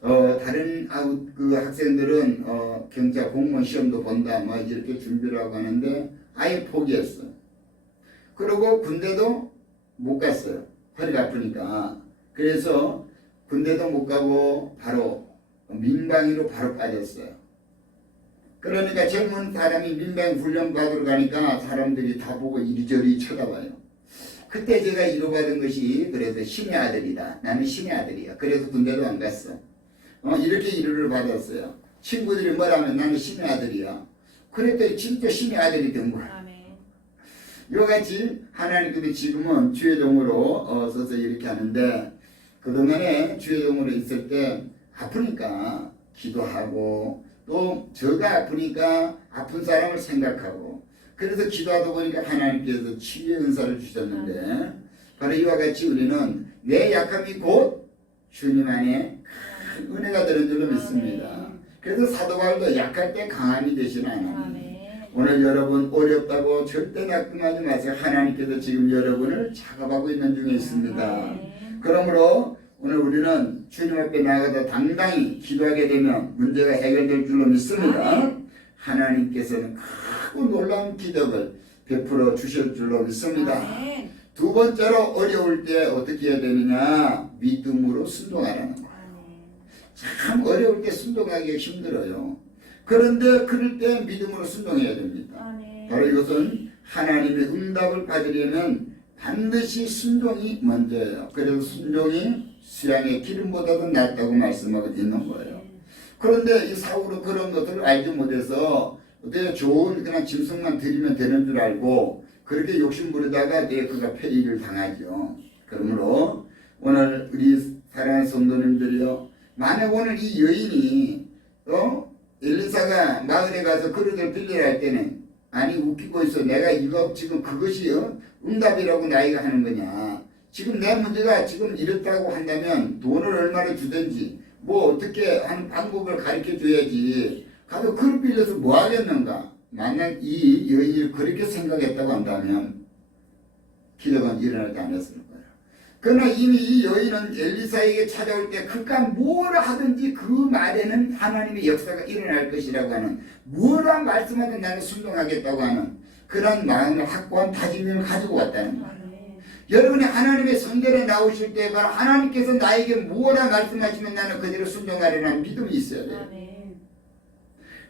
다른 그 학생들은 경찰 공무원 시험도 본다 뭐 이렇게 준비를 하고 하는데 아예 포기했어요. 그리고 군대도 못 갔어요. 허리가 아프니까. 그래서 군대도 못 가고 바로 민방위로 바로 빠졌어요. 그러니까 젊은 사람이 민방위 훈련 받으러 가니까 사람들이 다 보고 이리저리 쳐다봐요. 그때 제가 이루받은 것이 그래서 신의 아들이다. 나는 신의 아들이야. 그래서 군대도 안 갔어. 이렇게 이루를 받았어요. 친구들이 뭐라면 나는 신의 아들이야. 그랬더니 진짜 신의 아들이 된 거야. 이와 같이 하나님께서 지금은 주의종으로 써서 이렇게 하는데 그동안에 주의종으로 있을 때 아프니까 기도하고 또 저가 아프니까 아픈 사람을 생각하고 그래서 기도하다 보니까 하나님께서 치유의 은사를 주셨는데 바로 이와 같이 우리는 내 약함이 곧 주님 안에 큰 은혜가 되는 줄로 믿습니다. 그래서 사도 바울도 약할 때 강함이 되시는 하나님. 오늘 여러분 어렵다고 절대 낙심하지 마세요. 하나님께서 지금 여러분을 작업하고 있는 중에 있습니다. 그러므로 오늘 우리는 주님 앞에 나가서 당당히 기도하게 되면 문제가 해결될 줄로 믿습니다. 하나님께서는 크고 놀라운 기적을 베풀어 주실 줄로 믿습니다. 두 번째로 어려울 때 어떻게 해야 되느냐? 믿음으로 순종하라는 거예요. 참 어려울 때 순종하기가 힘들어요. 그런데 그럴 때 믿음으로 순종해야 됩니다. 바로 이것은 하나님의 응답을 받으려면 반드시 순종이 먼저예요. 그래서 순종이 수양의 기름보다도 낫다고 말씀하고 있는 거예요. 그런데 이 사울은 그런 것들을 알지 못해서 어떻게 좋은 그냥 짐승만 드리면 되는 줄 알고 그렇게 욕심부리다가 그가 폐위를 당하죠. 그러므로 오늘 우리 사랑하는 성도님들이요, 만약 오늘 이 여인이 엘리사가 마을에 가서 그릇을 빌리라 할 때는 아니 웃기고 있어. 내가 이거 지금 그것이 응답이라고 나이가 하는 거냐. 지금 내 문제가 지금 이렇다고 한다면 돈을 얼마나 주든지 뭐 어떻게 하는 방법을 가르쳐 줘야지. 가서 그릇 빌려서 뭐 하겠는가. 만약 이 여인이 그렇게 생각했다고 한다면 기적은 일어나지 않았을 거예요. 그러나 이미 이 여인은 엘리사에게 찾아올 때 그가 뭘 하든지 그 말에는 하나님의 역사가 일어날 것이라고 하는, 뭐라 말씀하든 나는 순종하겠다고 하는 그런 마음을 확고한 다짐을 가지고 왔다는 거예요. 여러분이 하나님의 성전에 나오실 때 바로 하나님께서 나에게 뭐라 말씀하시면 나는 그대로 순종하려는 믿음이 있어야 돼요.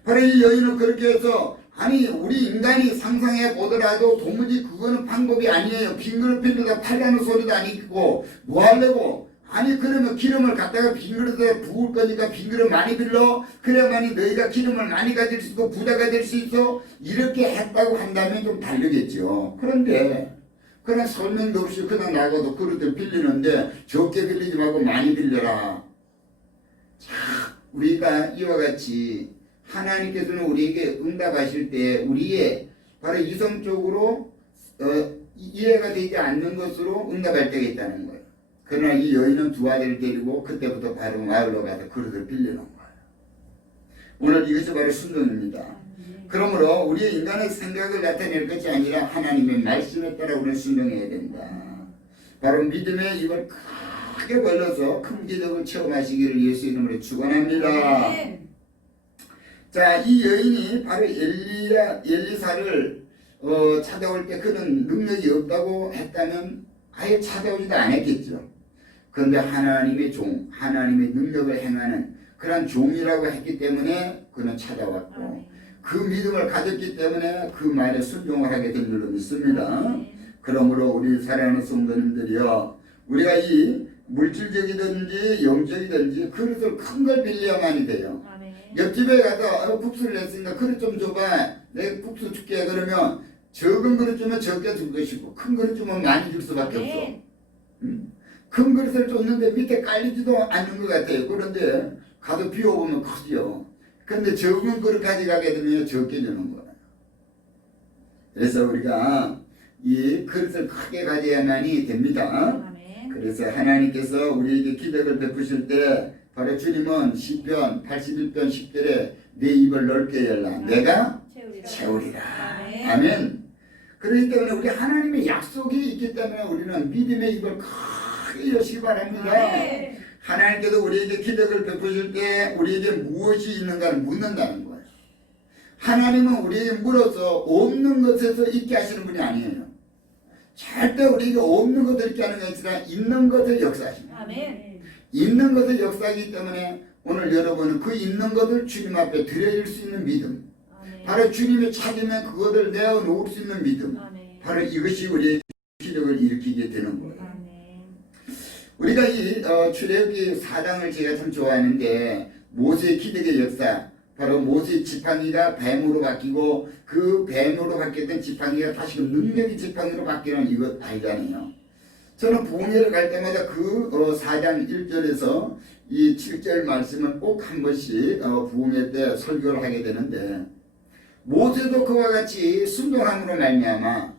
바로 이 여인은 그렇게 해서 아니 우리 인간이 상상해 보더라도 도무지 그거는 방법이 아니에요. 빈 그릇 빌려다 팔라는 소리도 아니고 뭐 하려고. 아니 그러면 기름을 갖다가 빈 그릇에 부을 거니까 빈 그릇 많이 빌려. 그래야만이 너희가 기름을 많이 가질 수 있고 부자가 될 수 있어. 이렇게 했다고 한다면 좀 다르겠죠. 그런데 그냥 설명도 없이 그냥 나가도 그릇을 빌리는데 적게 빌리지 말고 많이 빌려라. 자, 우리가 이와 같이 하나님께서는 우리에게 응답하실 때 우리의 바로 이성적으로 이해가 되지 않는 것으로 응답할 때가 있다는 거예요. 그러나 이 여인은 두 아들을 데리고 그때부터 바로 마을로 가서 그릇을 빌리는 거예요. 오늘 이것이 바로 순종입니다. 그러므로 우리의 인간의 생각을 나타낼 것이 아니라 하나님의 말씀에 따라 우리는 순종해야 된다. 바로 믿음의 입을 크게 벌려서 큰 기적을 체험하시기를 예수 이름으로 축원합니다. 자, 이 여인이 바로 엘리사를 찾아올 때 그는 능력이 없다고 했다면 아예 찾아오지도 않았겠죠. 그런데 하나님의 종, 하나님의 능력을 행하는 그런 종이라고 했기 때문에 그는 찾아왔고 그 믿음을 가졌기 때문에 그 말에 순종을 하게 된 줄로 믿습니다. 그러므로 우리 사랑하는 성도님들이요, 우리가 이 물질적이든지 영적이든지 그릇을 큰 걸 빌려야만이 돼요. 옆집에 가서 국수를 냈으니까 그릇 좀 줘봐. 내가 국수 줄게. 그러면 적은 그릇 주면 적게 줄 것이고 큰 그릇 주면 많이 줄 수밖에 없어. 큰 그릇을 줬는데 밑에 깔리지도 않는 것 같아요. 그런데 가서 비워보면 크죠. 그런데 적은 그릇 가져가게 되면 적게 주는 거예요. 그래서 우리가 이 그릇을 크게 가져야만이 됩니다. 그래서 하나님께서 우리에게 기적을 베푸실 때 바로 주님은 시편 81편 10절에 내 입을 넓게 열라 내가 채우리라. 아멘. 그렇기 때문에 우리 하나님의 약속이 있기 때문에 우리는 믿음의 입을 크게 여시기 바랍니다. 하나님께서 우리에게 기적을 베푸실 때 우리에게 무엇이 있는가를 묻는다는 거예요. 하나님은 우리에게 물어서 없는 것에서 있게 하시는 분이 아니에요. 절대 우리에게 없는 것을 있게 하는 것이 아니라 있는 것을 역사하십니다. 있는 것을 역사하기 때문에 오늘 여러분은 그 있는 것을 주님 앞에 드려질 수 있는 믿음, 바로 주님이 찾으면 그것을 내어놓을 수 있는 믿음, 바로 이것이 우리의 기적을 일으키게 되는 거예요. 우리가 이 출애굽기 4장을 제가 참 좋아하는데 모세의 기적의 역사, 바로 모세의 지팡이가 뱀으로 바뀌고 그 뱀으로 바뀌었던 지팡이가 다시금 능력의 지팡이로 바뀌는 이것 알잖아요. 저는 부흥회를 갈 때마다 그 4장 1절에서 이 7절 말씀을 꼭 한 번씩 부흥회 때 설교를 하게 되는데 모세도 그와 같이 순종함으로 말미암아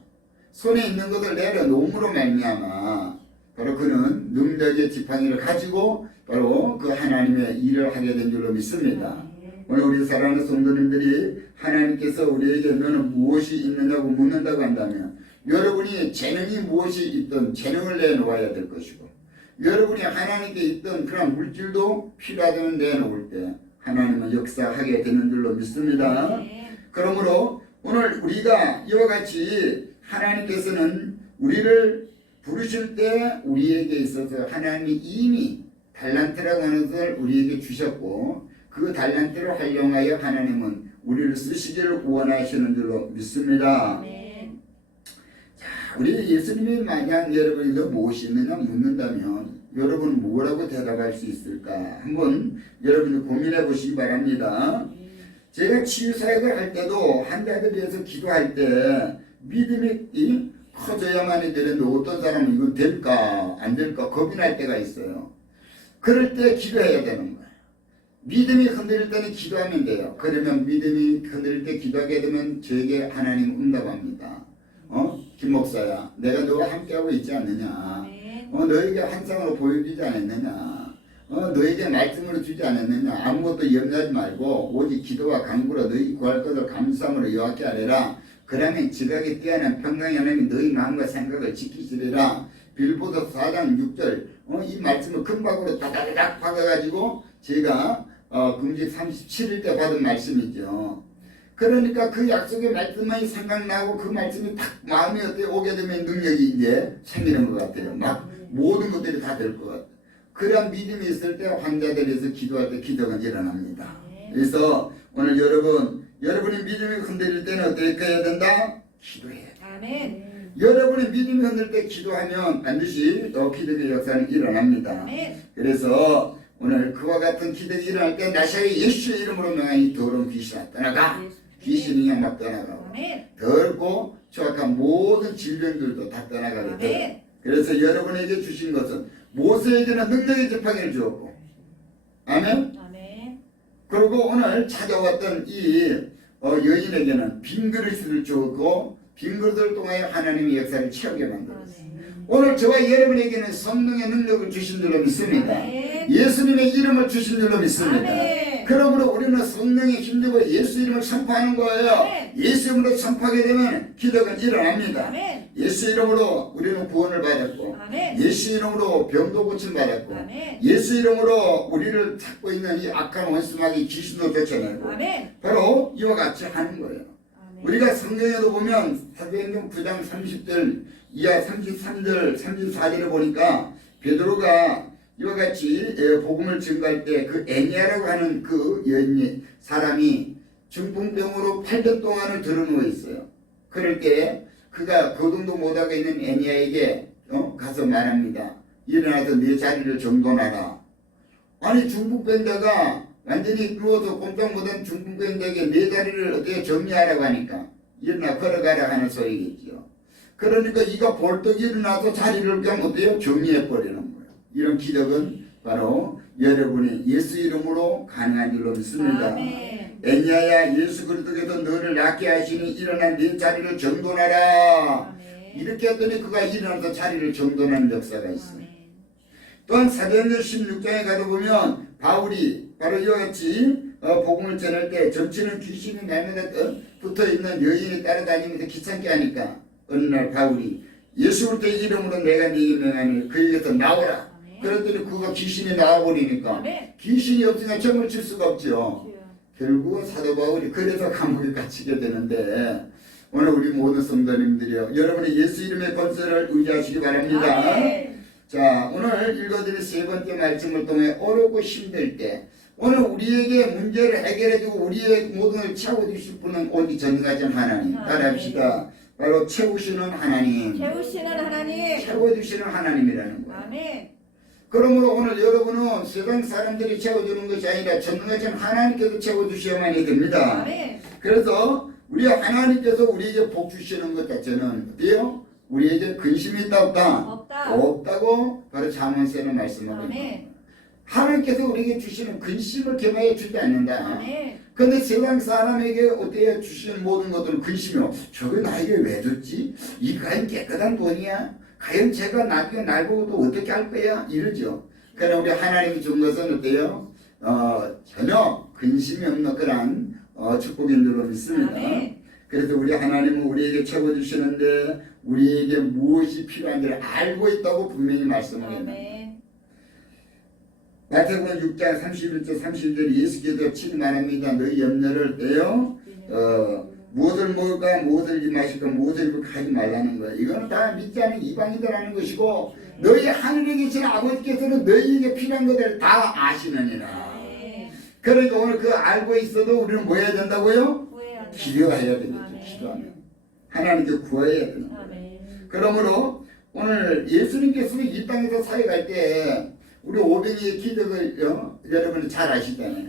손에 있는 것을 내려놓음으로 말미암아 바로 그는 능력의 지팡이를 가지고 바로 그 하나님의 일을 하게 된 줄로 믿습니다. 오늘 우리 사랑하는 성도님들이 하나님께서 우리에게 너는 무엇이 있느냐고 묻는다고 한다면 여러분이 재능이 무엇이 있든 재능을 내놓아야 될 것이고 여러분이 하나님께 있던 그런 물질도 필요하다면 내놓을 때 하나님은 역사하게 되는 줄로 믿습니다. 그러므로 오늘 우리가 이와 같이 하나님께서는 우리를 부르실 때 우리에게 있어서 하나님이 이미 달란트라고 하는 것을 우리에게 주셨고 그 달란트를 활용하여 하나님은 우리를 쓰시기를 원하시는 줄로 믿습니다. 자, 우리 예수님이 만약 여러분이 너 무엇이 있느냐 묻는다면 여러분은 뭐라고 대답할 수 있을까? 한번 여러분이 고민해 보시기 바랍니다. 제가 치유사역을 할 때도 환자들 위해서 기도할 때 믿음이 커져야만이 되는데 어떤 사람은 이거 될까 안 될까 겁이 날 때가 있어요. 그럴 때 기도해야 되는 거예요. 믿음이 흔들릴 때는 기도하면 돼요. 그러면 믿음이 흔들릴 때 기도하게 되면 저에게 하나님 응답합니다. 김 목사야 내가 너와 함께하고 있지 않느냐. 너에게 환상으로 보여주지 않았느냐. 너에게 말씀으로 주지 않았느냐. 아무것도 염려하지 말고 오직 기도와 간구로 너희 구할 것을 감사함으로 여호와께 아뢰라. 그러면 지각에 뛰어난 평강의 하나님이 너희 마음과 생각을 지키시리라. 빌보서 4장 6절 이 말씀을 금박으로 다다닥 박아가지고 제가 금식 37일 때 받은 말씀이죠. 그러니까 그 약속의 말씀이 생각나고 그 말씀이 딱 마음에 어때 오게 되면 능력이 이제 생기는 것 같아요. 막 모든 것들이 다 될 것 같아요. 그런 믿음이 있을 때 환자들에서 기도할 때 기도가 일어납니다. 그래서 오늘 여러분이 믿음이 흔들릴 때는 어떻게 해야 된다? 기도해야 돼. 아멘. 여러분의 믿음이 흔들 때 기도하면 반드시 기적의 역사는 일어납니다. 그래서 오늘 그와 같은 기적이 일어날 때 나사렛 예수의 이름으로 명하니 더러운 귀신아 떠나가. 귀신이 그냥 막 떠나가고 더럽고 추악한 모든 질병들도 다 떠나가게 돼요. 그래서 여러분에게 주신 것은 모세에게는 능력의 지팡이를 주었고 아멘. 그리고 오늘 찾아왔던 이 여인에게는 빈 그릇을 주었고 빈 그릇을 통하여 하나님의 역사를 채우게 만들었어요. 오늘 저와 여러분에게는 성령의 능력을 주신 줄로 믿습니다. 예수님의 이름을 주신 줄로 믿습니다. 그러므로 우리는 성령의 힘들고 예수 이름을 선포하는 거예요. 예수 이름으로 선포하게 되면 기적은 일어납니다. 예수 이름으로 우리는 구원을 받았고 예수 이름으로 병도 고침 받았고 예수 이름으로 우리를 찾고 있는 이 악한 원수마귀 귀신도 쫓아내고 바로 이와 같이 하는 거예요. 우리가 성경에도 보면 사도행전 9장 30절 이하 33절 34절에 보니까 베드로가 이와 같이 복음을 증거할 때 그 애니아라고 하는 그 여인 사람이 중풍병으로 8년 동안을 들어누워 있어요. 그럴 때 그가 거동도 못하고 있는 애니아에게 가서 말합니다. 일어나서 네 자리를 정돈하라. 아니 중풍병자가 완전히 누워서 꼼짝 못한 중풍병자에게 네 자리를 어떻게 정리하라고 하니까 일어나 걸어가라 하는 소리겠지요. 그러니까 이가 벌떡 일어나서 자리를 그냥 어때요? 정리해버리는 거예요. 이런 기적은 바로 여러분이 예수 이름으로 가능한 줄로 믿습니다. 애니아야 예수 그리스도께서 너를 낫게 하시니 일어나 네 자리를 정돈하라. 이렇게 했더니 그가 일어나서 자리를 정돈하는 역사가 있어요. 또한 사도행전 16장에 가서 보면 바울이 바로 이와 같이 복음을 전할 때 점치는 귀신이 날마다 붙어있는 여인이 따라다니면서 귀찮게 하니까 어느 날 바울이 예수 그리스도의 이름으로 내가 네게 명하니 그에게서 나오라. 그랬더니 그가 귀신이 나와버리니까 귀신이 없으니까 점을 칠 수가 없죠. 결국은 사도 바울이 그래서 감옥에 갇히게 되는데 오늘 우리 모든 성도님들이요 여러분의 예수 이름의 권세를 의지하시기 바랍니다. 자 오늘 읽어드릴 세 번째 말씀을 통해 어렵고 힘들 때 오늘 우리에게 문제를 해결해주고 우리의 모든 걸 채워주실 분은 오직 전능하신 하나님. 따라합시다. 바로 채우시는 하나님. 채워주시는 하나님이라는 거예요. 그러므로 오늘 여러분은 세상 사람들이 채워주는 것이 아니라 전능하신 하나님께서 채워주셔야만이 됩니다. 그래서 우리 하나님께서 우리에게 복 주시는 것 자체는 어때요? 우리에게 근심이 있다 없다? 없다고 바로 잠언서에는 말씀하고 있습니다. 하나님께서 우리에게 주시는 근심을 겸하여 주지 않는다. 아멘. 근데 세상 사람에게 어떻게 주시는 모든 것들은 근심이요. 저게 나에게 왜 줬지? 이 과연 깨끗한 돈이야? 과연 제가 나중에 날 보고 또 어떻게 할 거야? 이러죠. 그러나 우리 하나님이 준 것은 어때요? 전혀 근심이 없는 그런 축복인 줄로 믿습니다. 아멘. 그래서 우리 하나님은 우리에게 채워주시는데 우리에게 무엇이 필요한지를 알고 있다고 분명히 말씀합니다. 아멘. 마태복음 6장 31절 32절 예수께서 친히 말합니다. 너희 염려를 떼어 무엇을 먹을까 무엇을 마실까 무엇을 입을까 하지 말라는 거예요. 이거는 다 믿지 않는 이방인들하는 것이고 너희 하늘에 계신 아버지께서는 너희에게 필요한 것들을 다 아시느니라. 그러니까 오늘 그 알고 있어도 우리는 뭐 해야 된다고요? 기도해야 되겠죠. 기도하면 하나님께 구해야 되는 거예요. 아멘. 그러므로 오늘 예수님께서 이 땅에서 사역할 때 우리 오병이의 기적을 여러분이 잘 아시잖아요.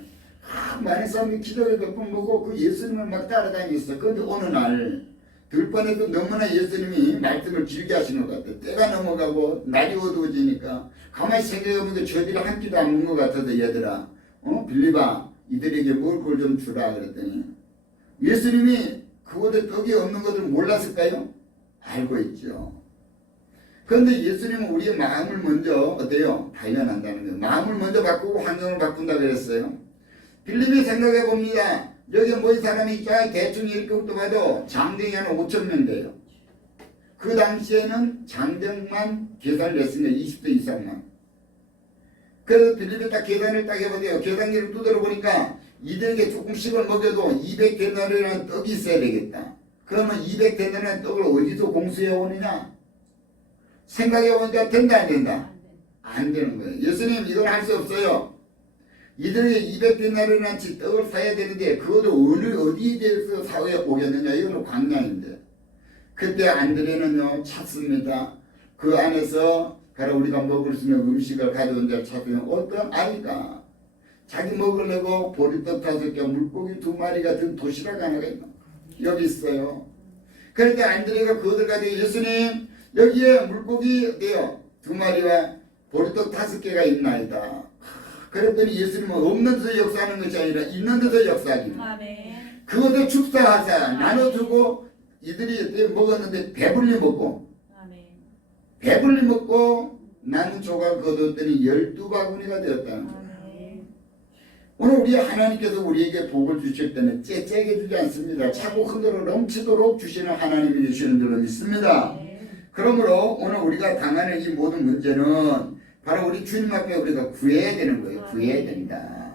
많은 사람이 기적을 몇 번 보고 그 예수님을 막 따라다녔어. 그런데 어느 날 들번에도 너무나 예수님이 말씀을 길게 하시는 것 같아요. 때가 넘어가고 날이 어두워지니까 가만히 생각해보면 저들이 한 끼도 안 먹은 것 같아서 얘들아 빌리바 이들에게 먹을 걸 좀 주라 그랬더니 예수님이 그곳에 떡이 없는 것을 몰랐을까요? 알고 있죠. 그런데 예수님은 우리의 마음을 먼저 어때요? 발견한다는 거예요. 마음을 먼저 바꾸고 환경을 바꾼다 그랬어요. 빌립이 생각해 봅니다. 여기 모인 사람이 있죠. 대충 이렇게 봐도 장정이 한 5천 명 돼요. 그 당시에는 장정만 계산을 했습니다. 20대 이상만. 그래서 빌립이 딱 계산을 딱 해보세요. 계산기를 두드려 보니까 이들에게 조금씩을 먹여도 200데나리라는 떡이 있어야 되겠다. 그러면 200데나리라는 떡을 어디서 공수해 오느냐? 생각해보니까 된다 안 된다? 안 되는 거예요. 예수님 이걸 할 수 없어요. 이들에게 200데나리라는 떡을 사야 되는데 그것을 어디에 대해서 사회 오겠느냐? 이거는 광야인데. 그때 안드레는요 찾습니다. 그 안에서 바로 우리가 먹을 수 있는 음식을 가져온 자를 찾으면 어떤 아이가 자기 먹으려고 보리떡 5개 물고기 2마리가 든 도시락 하나가 있는 여기 있어요. 그런데 안드레가 그것을 가지고 예수님 여기에 물고기 어때요? 2마리와 보리떡 5개가 있나이다. 그랬더니 예수님은 없는 데서 역사하는 것이 아니라 있는 데서 역사합니다. 아멘. 그것을 축사하사 나눠주고 이들이 먹었는데 배불리 먹고 아멘. 배불리 먹고 남은 조각 거뒀더니 12바구니가 되었다는 거예요. 아멘. 오늘 우리 하나님께서 우리에게 복을 주실 때는 째째게 주지 않습니다. 차고 흔들어 넘치도록 주시는 하나님이 되시는 줄로 믿습니다. 그러므로 오늘 우리가 당하는 이 모든 문제는 바로 우리 주님 앞에 우리가 구해야 되는 거예요. 구해야 된다.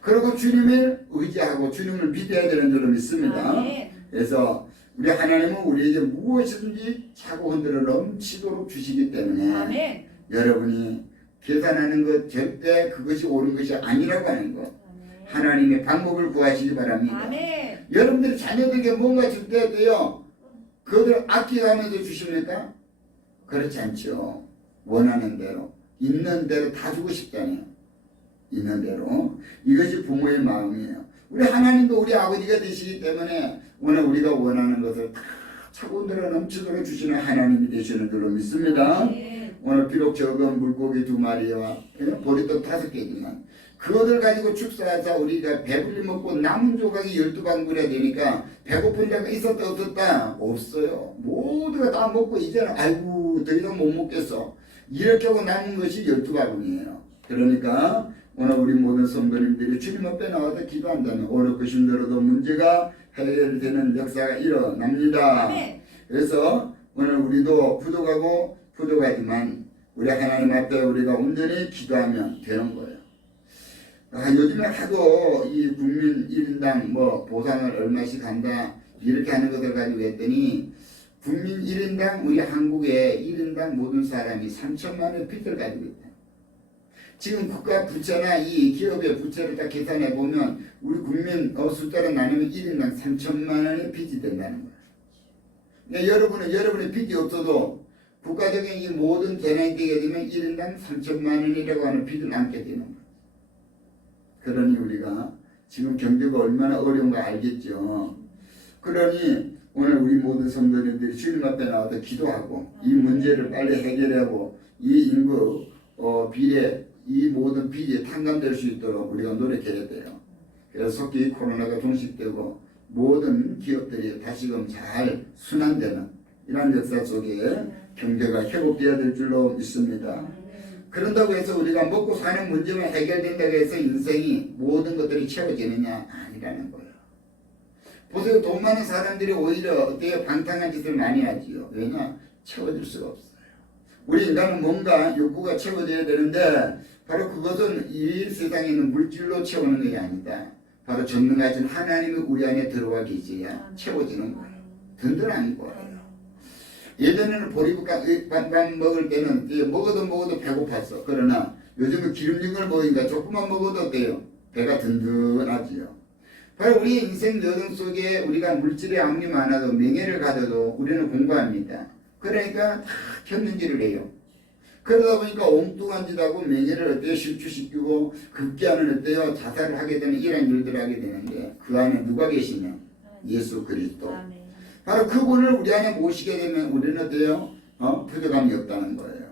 그리고 주님을 의지하고 주님을 믿어야 되는 줄로 믿습니다. 아멘. 그래서 우리 하나님은 우리에게 무엇이든지 차고 흔들어 넘치도록 주시기 때문에 아멘. 여러분이 계산하는 것 절대 그것이 옳은 것이 아니라고 하는 것 하나님의 방법을 구하시기 바랍니다. 아멘. 여러분들이 자녀들에게 뭔가 줄 때도요 그것을 아껴가면서 주십니까? 그렇지 않죠. 원하는 대로 있는 대로 다 주고 싶잖아요. 있는 대로 이것이 부모의 마음이에요. 우리 하나님도 우리 아버지가 되시기 때문에 오늘 우리가 원하는 것을 다 차고 흔들어 넘치도록 주시는 하나님이 되시는 줄로 믿습니다. 아멘. 오늘 비록 적은 물고기 2마리와 보리떡 5개지만 그것을 가지고 축사하자 우리가 배불리 먹고 남은 조각이 12방울이 되니까 배고픈 자가 있었다 없었다? 없어요. 모두가 다 먹고 이제는 아이고 더 이상 못 먹겠어. 이렇게 하고 남은 것이 12바구니예요. 그러니까 오늘 우리 모든 성도님들이 주님 앞에 나와서 기도한다면 어렵고 힘들어도 문제가 해결되는 역사가 일어납니다. 아멘. 그래서 오늘 우리도 부족하지만 우리 하나님 앞에 우리가 온전히 기도하면 되는 거예요. 요즘에 하도 이 국민 1인당 보상을 얼마씩 한다 이렇게 하는 것을 가지고 했더니 국민 1인당 우리 한국에 1인당 모든 사람이 3천만 원의 빚을 가지고 있다. 지금 국가 부채나 이 기업의 부채를 다 계산해 보면 우리 국민 숫자로 나누면 1인당 3천만 원의 빚이 된다는 거예요. 그러니까 여러분의 빚이 없어도 국가적인 이 모든 재난이 되게 되면 1인당 3천만 원이라고 하는 빚을 안게 되는 거예요. 그러니 우리가 지금 경제가 얼마나 어려운가 알겠죠. 그러니 오늘 우리 모든 성도님들이 주님 앞에 나와서 기도하고 이 문제를 빨리 해결하고 이 인구 비례 이 모든 빚이 탕감될 수 있도록 우리가 노력해야 돼요. 그래서 속히 코로나가 종식되고 모든 기업들이 다시금 잘 순환되는 이런 역사 속에 경제가 회복되어야 될 줄로 믿습니다. 그런다고 해서 우리가 먹고 사는 문제만 해결된다고 해서 인생이 모든 것들이 채워지느냐? 아니라는 거예요. 보세요. 돈 많은 사람들이 오히려 어때요? 방탕한 짓을 많이 하지요. 왜냐? 채워질 수가 없어요. 우리 인간은 뭔가 욕구가 채워져야 되는데 바로 그것은 이 세상에 있는 물질로 채우는 것이 아니다. 바로 전능하신 하나님이 우리 안에 들어와 계셔야 채워지는 거예요. 든든한 거예요. 예전에는 보리밥 먹을 때는 먹어도 배고팠어. 그러나 요즘은 기름진 걸 먹으니까 조금만 먹어도 어때요? 배가 든든하지요. 바로 우리 인생 여정 속에 우리가 물질의 악이 많아도 명예를 가져도 우리는 공부합니다. 그러니까 다 견눈질을 해요. 그러다 보니까 엉뚱한 짓하고 명예를 어때요? 실추시키고 급기야는 어때요? 자살을 하게 되는 이런 일들을 하게 되는데 그 안에 누가 계시냐? 예수 그리스도. 바로 그분을 우리 안에 모시게 되면 우리는 어때요? 부족함이 없다는 거예요.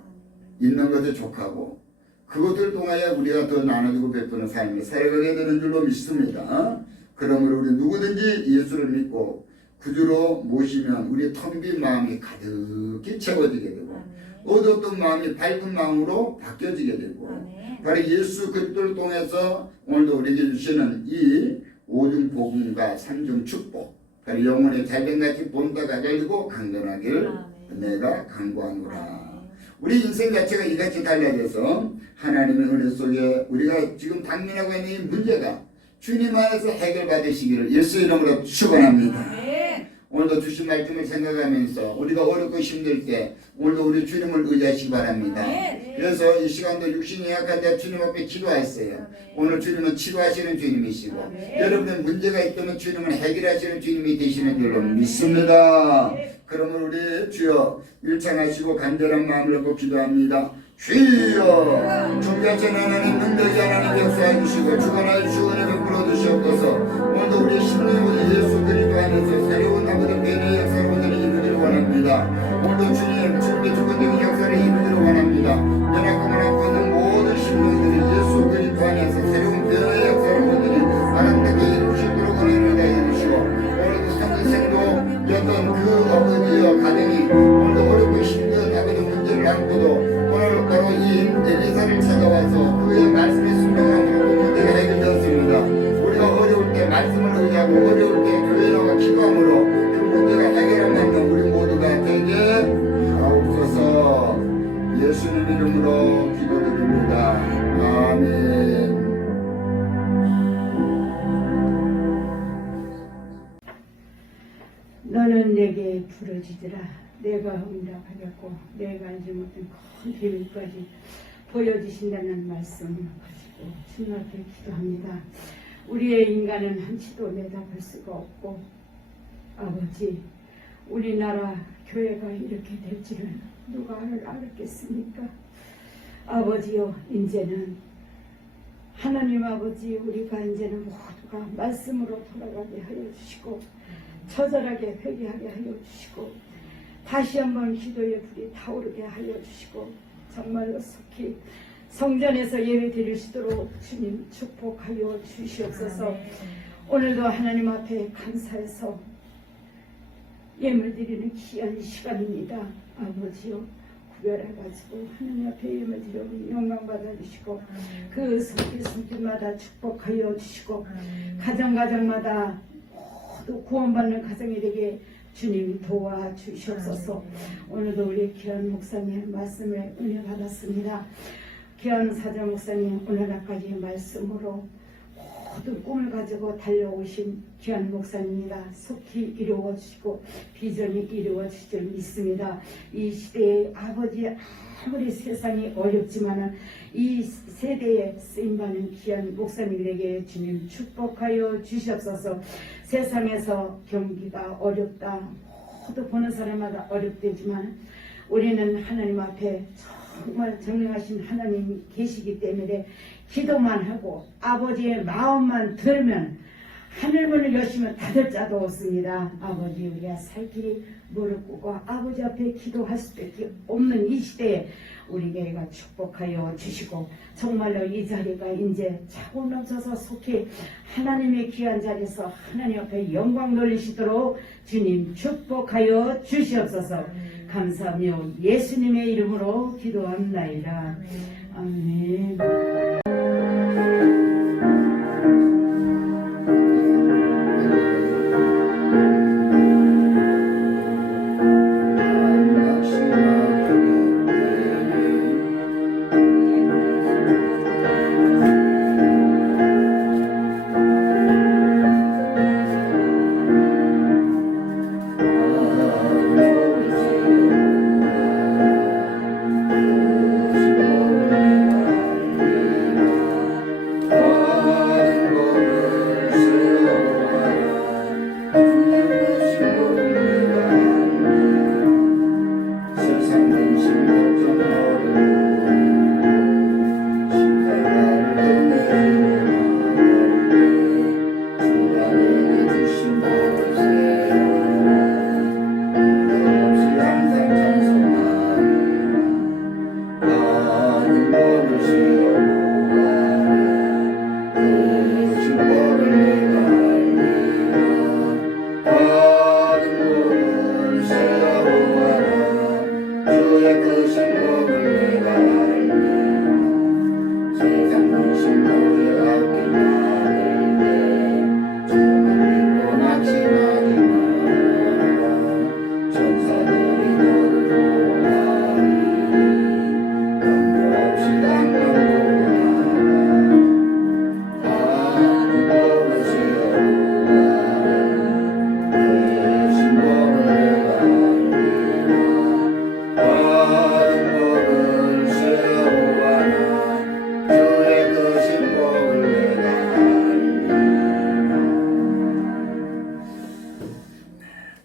있는 것에 족하고 그것을 통하여 우리가 더 나눠주고 베푸는 삶을 살아가게 되는 줄로 믿습니다. 그러므로 우리 누구든지 예수를 믿고 구주로 모시면 우리의 텅 빈 마음이 가득히 채워지게 되고 어두웠던 마음이 밝은 마음으로 바뀌어지게 되고 바로 예수 그리스도를 통해서 오늘도 우리에게 주시는 이 오중 복음과 삼중 축복 바로 영혼의 잘된같이 본다가 달리고 강건하기를 내가 간구하노라. 우리 인생 자체가 이같이 달라져서 하나님의 은혜 속에 우리가 지금 당면하고 있는 이 문제가 주님 안에서 해결받으시기를 예수 이름으로 축원합니다. 오늘도 주신 말씀을 생각하면서 우리가 어렵고 힘들 때 오늘도 우리 주님을 의지하시기 바랍니다. 그래서 이 시간도 육신이 약할 때 주님 앞에 기도하세요. 오늘 주님은 치료하시는 주님이시고 여러분의 문제가 있다면 주님은 해결하시는 주님이 되시는 줄로 믿습니다. 그러면 우리 주여 일창하시고 간절한 마음을 갖고 기도합니다. 주여 존귀하신 하나님 능력이 하나님 역사해 주시고 주관하여 주시고 은혜 베풀어 주시옵소서. 오늘도 우리 신령한 예수 그리스도 안에서 새로운 아버지 변의 역사를 오늘을 이루기를 원합니다. 오늘도 주님의 주권적인 역사를 이루기를 원합니다. 연약함을 안고 있는 모든 신령들이 예수 그리스도 안에서 새로운 변의 역사를 오늘이 아름답게 이루실 수 있도록 은혜를 다해 주시고 오늘도 성생도 어떤 그 아버지여 가정이 오늘도 어렵고 힘든 아버지 문제를 안고도 오늘 바로 이 엘리사를 찾아와서 그의 말씀의 순종함으로 문제가 해결되었습니다. 우리가 어려울 때 말씀을 의지하고 어려울 때 교회 나가 기도함으로 그 문제가 해결하면 우리 모두가 되게 하옵소서. 예수님 이름으로 기도드립니다. 아멘. 너는 내게 부르짖으라. 내가 응답하겠고 내가 알지 못한 큰 비밀까지 보여주신다는 말씀 가지고 주님 앞에 기도합니다. 우리의 인간은 한치도 내다볼 수가 없고 아버지 우리나라 교회가 이렇게 될 줄은 누가 알았겠습니까? 아버지요 이제는 하나님 아버지 우리가 이제는 모두가 말씀으로 돌아가게 하여 주시고 처절하게 회개하게 하여 주시고 다시 한번 기도의 불이 타오르게 하여 주시고 정말로 속히 성전에서 예배 드릴 수 있도록 주님 축복하여 주시옵소서. 오늘도 하나님 앞에 감사해서 예물 드리는 귀한 시간입니다. 아버지요 구별해가지고 하나님 앞에 예물 드리고 영광 받아주시고 그 손길마다 축복하여 주시고 가정마다 모두 구원받는 가정이 되게 주님 도와주시옵소서. 오늘도 우리 귀한 목사님 말씀을 은혜 받았습니다. 귀한 사자 목사님 오늘날까지 말씀으로 모든 꿈을 가지고 달려오신 귀한 목사님입니다. 속히 이루어주시고 비전이 이루어질 줄 믿습니다. 이 시대에 아버지 아무리 세상이 어렵지만은 이 세대에 쓰임받는 귀한 목사님들에게 주님 축복하여 주시옵소서. 세상에서 경기가 어렵다. 모두 보는 사람마다 어렵대지만 우리는 하나님 앞에 정말 전능하신 하나님이 계시기 때문에 기도만 하고 아버지의 마음만 들으면 하늘문을 여시면 닫을 자도 없습니다. 아버지, 우리가 살 길이 무릎 꿇고 아버지 앞에 기도할 수밖에 없는 이 시대에 우리 교회가 축복하여 주시고 정말로 이 자리가 이제 차고 넘쳐서 속히 하나님의 귀한 자리에서 하나님 앞에 영광 돌리시도록 주님 축복하여 주시옵소서. 감사하며 예수님의 이름으로 기도합나이다. 아멘.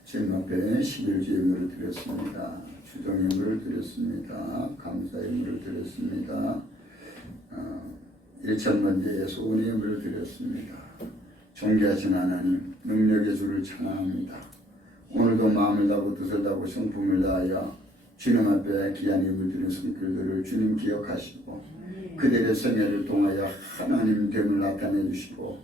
주님 앞에 11주의 예물을 드렸습니다. 주정 예물을 드렸습니다. 감사 예물을 드렸습니다. 1천번째의 소원의 예물을 드렸습니다. 존귀하신 하나님, 능력의 주를 찬양합니다. 오늘도 마음을 다하고 뜻을 다하고 성품을 다하여 주님 앞에 귀한 예물 드린 손길들을 주님 기억하시고 그들의 생애를 통하여 하나님 됨을 나타내 주시고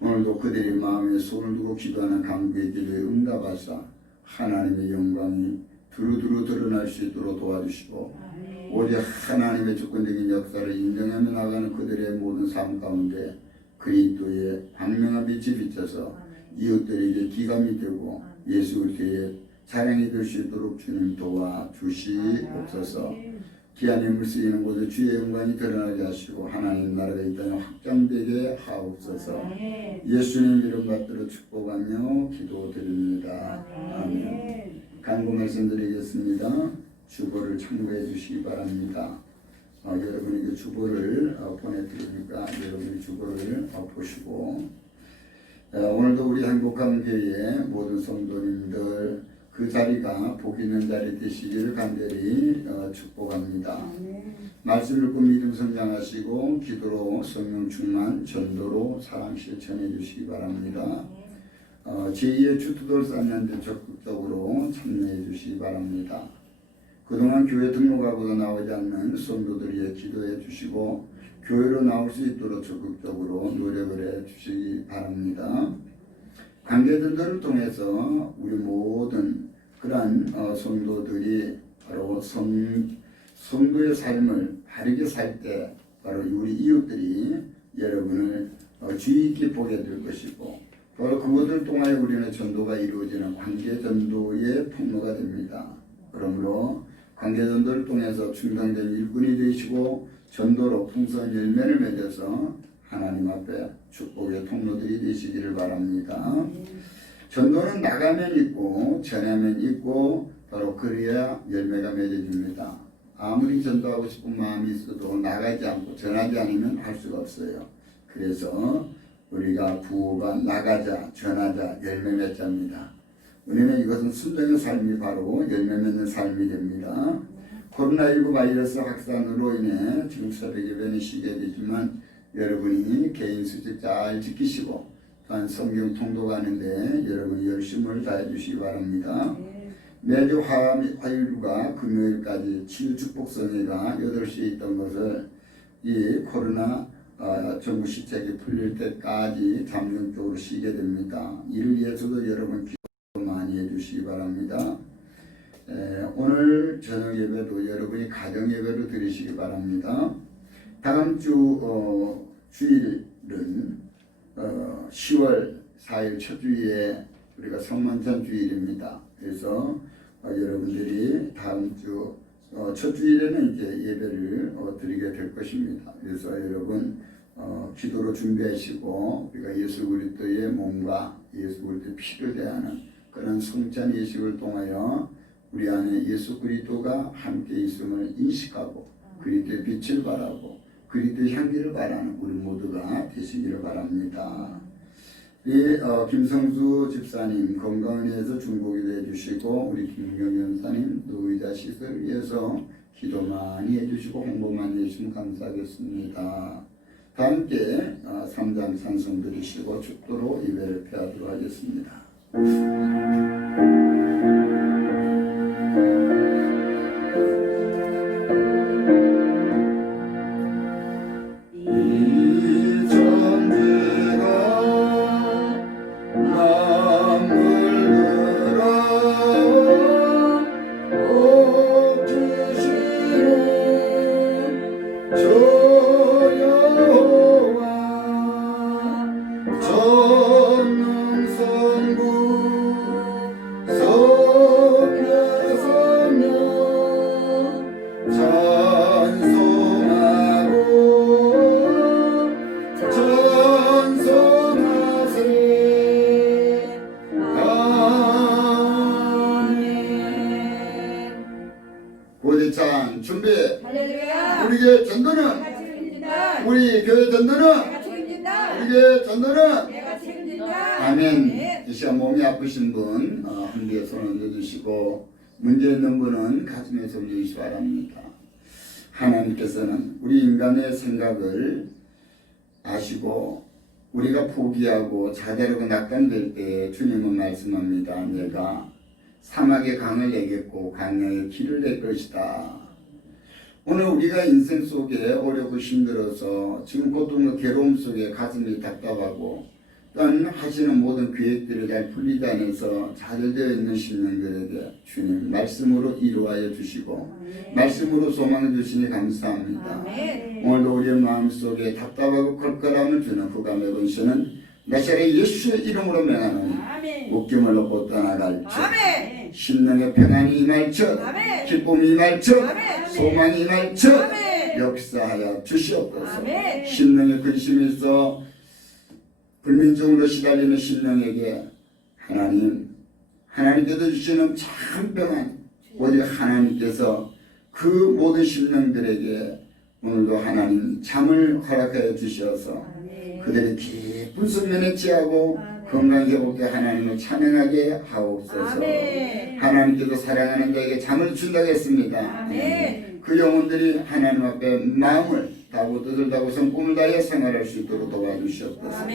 오늘도 그들의 마음에 손을 두고 기도하는 간구의 기도에 응답하사 하나님의 영광이 두루두루 드러날 수 있도록 도와주시고 오직 하나님의 주권적인 역사를 인정하며 나가는 그들의 모든 삶 가운데 그리스도의 광명한 빛이 비쳐서 이웃들에게 기감이 되고 예수 그리스도의 자랑이 될 수 있도록 주님 도와주시옵소서. 귀한 예물 쓰이는 곳에 주의 영광이 드러나게 하시고 하나님 나라가 이 땅에 확장되게 하옵소서. 예수님 이름 받들어 축복하며 기도드립니다. 아멘. 간구 말씀드리겠습니다. 주보를 참고해 주시기 바랍니다. 여러분에게 주보를 보내드리니까 여러분이 주보를 보시고 오늘도 우리 행복한 교회의 모든 성도님들 그 자리가 복 있는 자리 되시기를 간절히 축복합니다. 말씀 읽고 믿음 성장하시고 기도로 성령 충만 전도로 사랑 실천해 주시기 바랍니다. 제2의 주투돌 쌓는데 적극적으로 참여해 주시기 바랍니다. 그동안 교회 등록하고도 나오지 않는 성도들이 기도해 주시고 교회로 나올 수 있도록 적극적으로 노력을 해 주시기 바랍니다. 관계들을 통해서 우리 모든 그러한 성도들이 바로 성도의 삶을 바르게 살 때 바로 우리 이웃들이 여러분을 주의 있게 보게 될 것이고 바로 그것을 통하여 우리는 전도가 이루어지는 관계전도의 통로가 됩니다. 그러므로 관계전도를 통해서 충성된 일꾼이 되시고 전도로 풍성한 열매를 맺어서 하나님 앞에 축복의 통로들이 되시기를 바랍니다. 전도는 나가면 있고 전하면 있고 바로 그래야 열매가 맺어집니다. 아무리 전도하고 싶은 마음이 있어도 나가지 않고 전하지 않으면 할 수가 없어요. 그래서 우리가 부호가 나가자 전하자 열매 맺자입니다. 왜냐하면 이것은 순종의 삶이 바로 열매 맺는 삶이 됩니다. 코로나19 바이러스 확산으로 인해 지금 새벽 예배는 쉬게 되지만 여러분이 개인 수칙 잘 지키시고 또한 성경 통독하는데 여러분 열심을 다해 주시기 바랍니다. 매주 화요일과 금요일까지 치유축복성회가 8시에 있던 것을 이 코로나 정부 시책이 풀릴 때까지 잠정적으로 쉬게 됩니다. 이를 위해서도 여러분 기도 많이 해주시기 바랍니다. 오늘 저녁 예배도 여러분이 가정 예배로 드리시기 바랍니다. 다음 주 주일은 10월 4일 첫 주일에 우리가 성만찬 주일입니다. 그래서 여러분들이 다음 주 첫 주일에는 이제 예배를 드리게 될 것입니다. 그래서 여러분 기도로 준비하시고 우리가 예수 그리스도의 몸과 예수 그리스도의 피를 대하는 그런 성찬 예식을 통하여 우리 안에 예수 그리스도가 함께 있음을 인식하고 그리스도의 빛을 바라고 그리스도의 향기를 바라는 우리 모두가 되시기를 바랍니다. 김성수 집사님 건강은혜에서 중보기도 해주시고 우리 김경 연사님 노의자 시설을 위해서 기도 많이 해주시고 홍보 많이 해주시면 감사하겠습니다. 다 함께 3장 찬송 드리시고 축도로 예배를 폐하도록 하겠습니다. 고대찬 준비. 할렐루야. 우리 교회 전도는 내가 책임진다. 우리 교회 전도는 내가 책임진다. 우리 교회 전도는 내가 책임진다. 아멘. 이 시간 몸이 아프신 분 함께 손 얹어주시고 문제 있는 분은 가슴에 손 얹으시기 바랍니다. 하나님께서는 우리 인간의 생각을 아시고 우리가 포기하고 자대하고 낙담될 때 주님은 말씀합니다. 내가 사막의 강을 내겠고 광야의 길을 낼 것이다. 오늘 우리가 인생 속에 어렵고 힘들어서 지금 고통과 괴로움 속에 가슴이 답답하고 또한 하시는 모든 계획들이 잘 풀리지 않아서 좌절되어 있는 심령들에게 주님 말씀으로 이루하여 주시고 말씀으로 소망해 주시니 감사합니다. 오늘도 우리의 마음속에 답답하고 걸걸함을 주는 후감의 권세는 나사렛 예수의 이름으로 명하노니 웃김을 얻고 떠나갈지어다. 심령의 평안이 임할지어다. 기쁨이 임할지어다. 소망이 임할지어다. 역사하여 주시옵소서. 심령의 근심이 있어 불민족으로 시달리는 심령에게 하나님께서 주시는 참 평안 오직 하나님께서 그 모든 심령들에게 오늘도 하나님 잠을 허락하여 주셔서 그들의 깊은 숙면에 취하고 건강 회복돼 하나님을 찬양하게 하옵소서. 하나님께서 사랑하는 자에게 잠을 준다고 했습니다. 그 영혼들이 하나님 앞에 마음을 다고 뜻을 다고서 꿈을 다해 생활할 수 있도록 도와주시옵소서.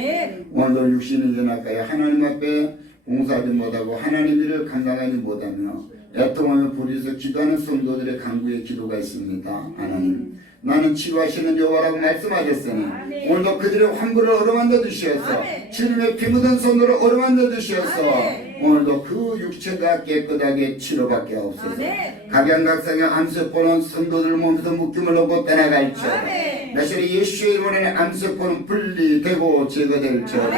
오늘도 육신의 전하까지 하나님 앞에 봉사하지 못하고 하나님 일을 감당하지 못하며 애통하며 불의해서 기도하는 성도들의 간구의 기도가 있습니다. 하나님 나는 치유하시는 여호와라고 말씀하셨으니 오늘도 그들의 환부를 어루만져 주시어서 주님의 피 묻은 손으로 어루만져 주시어서 오늘도 그 육체가 깨끗하게 치료받게 하옵소서. 각양각색의 암세포는 성도들 몸에서 묶임을 얻고 떠나갈지어다. 나사렛 예수의 이름으로 암세포는 분리되고 제거될지어다.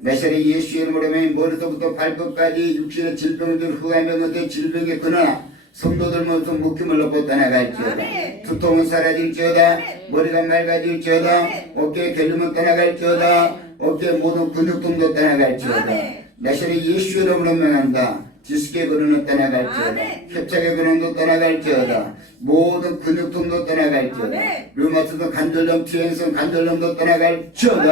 나사렛 예수의 이름으로 머리서부터 발끝까지 육신의 질병들 흑암병의 질병의 그나 성도들 몸에서 묶임을 얻고 떠나갈지어다. 두통은 사라질지어다. 머리가 맑아질지어다. 어깨에 결림은 떠나갈지어다. 어깨 모든 근육통도 떠나갈지어다. 나사렛 예수의 이름으로 명한다. 지식의 근원은 떠나갈지어다. 협착의 근원도 떠나갈지어다. 모든 근육통도 떠나갈지어다. 류마티드 관절염, 퇴행성 관절염도 떠나갈지어다.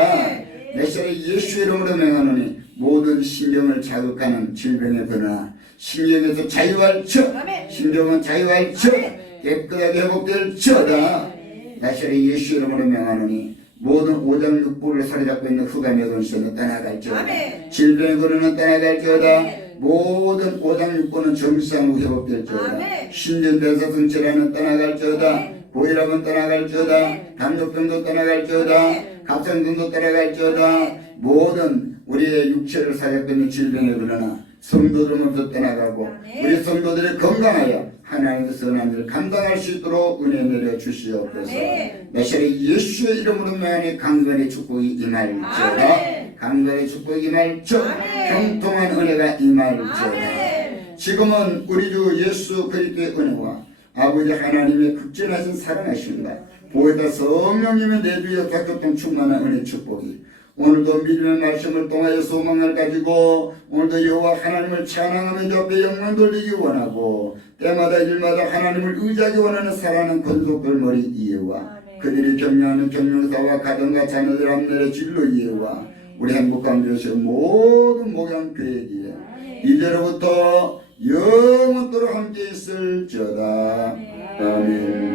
나사렛 예수의 이름으로 명하노니 모든 신경을 자극하는 질병의 근원 신경에서 자유할지어다. 신경은 자유할지어다. 깨끗하게 회복될지어다. 나사렛 예수의 이름으로 명하노니 모든 오장육부를 사로잡고 있는 흑암의 권세는 떠나갈지어다. 아멘. 질병의 권세는 떠나갈지어다. 아멘. 모든 오장육부는 정상으로 회복될지어다. 아멘. 신전대사성질환은 떠나갈지어다. 아멘. 고혈압은 떠나갈지어다. 아멘. 당뇨병도 떠나갈지어다. 아멘. 갑상선도 떠나갈지어다. 아멘. 모든 우리의 육체를 사로잡고 있는 질병의 권세나 성도들로부터 떠나가고 아멘. 우리 성도들이 건강하여 하나님의 선한 일을 감당할 수 있도록 은혜 내려 주시옵소서. 아멘. 나시의 예수의 이름으로 명하니 강건의 축복이 임할지어다. 아멘. 강건의 축복이 임할지어다. 아멘. 형통한 은혜가 임할지어다. 아멘. 지금은 우리 주 예수 그리스도의 은혜와 아버지 하나님의 극진하신 사랑하심과 보혜다 성령님의 내주 역사 교통 충만한 은혜 축복이 오늘도 믿음의 말씀을 통하여 소망을 가지고 오늘도 여호와 하나님을 찬양하며 주 앞에 영광 돌리기 원하고 때마다 일마다 하나님을 의지하기 원하는 사랑하는 권속들 머리 이해와 아멘. 그들이 격려하는 경영사와 가정과 자녀들 앞내의 진로 이해와 우리 행복한 교회의 모든 목양 계획이에 이제로부터 영원토록 함께 있을지어다. 아멘.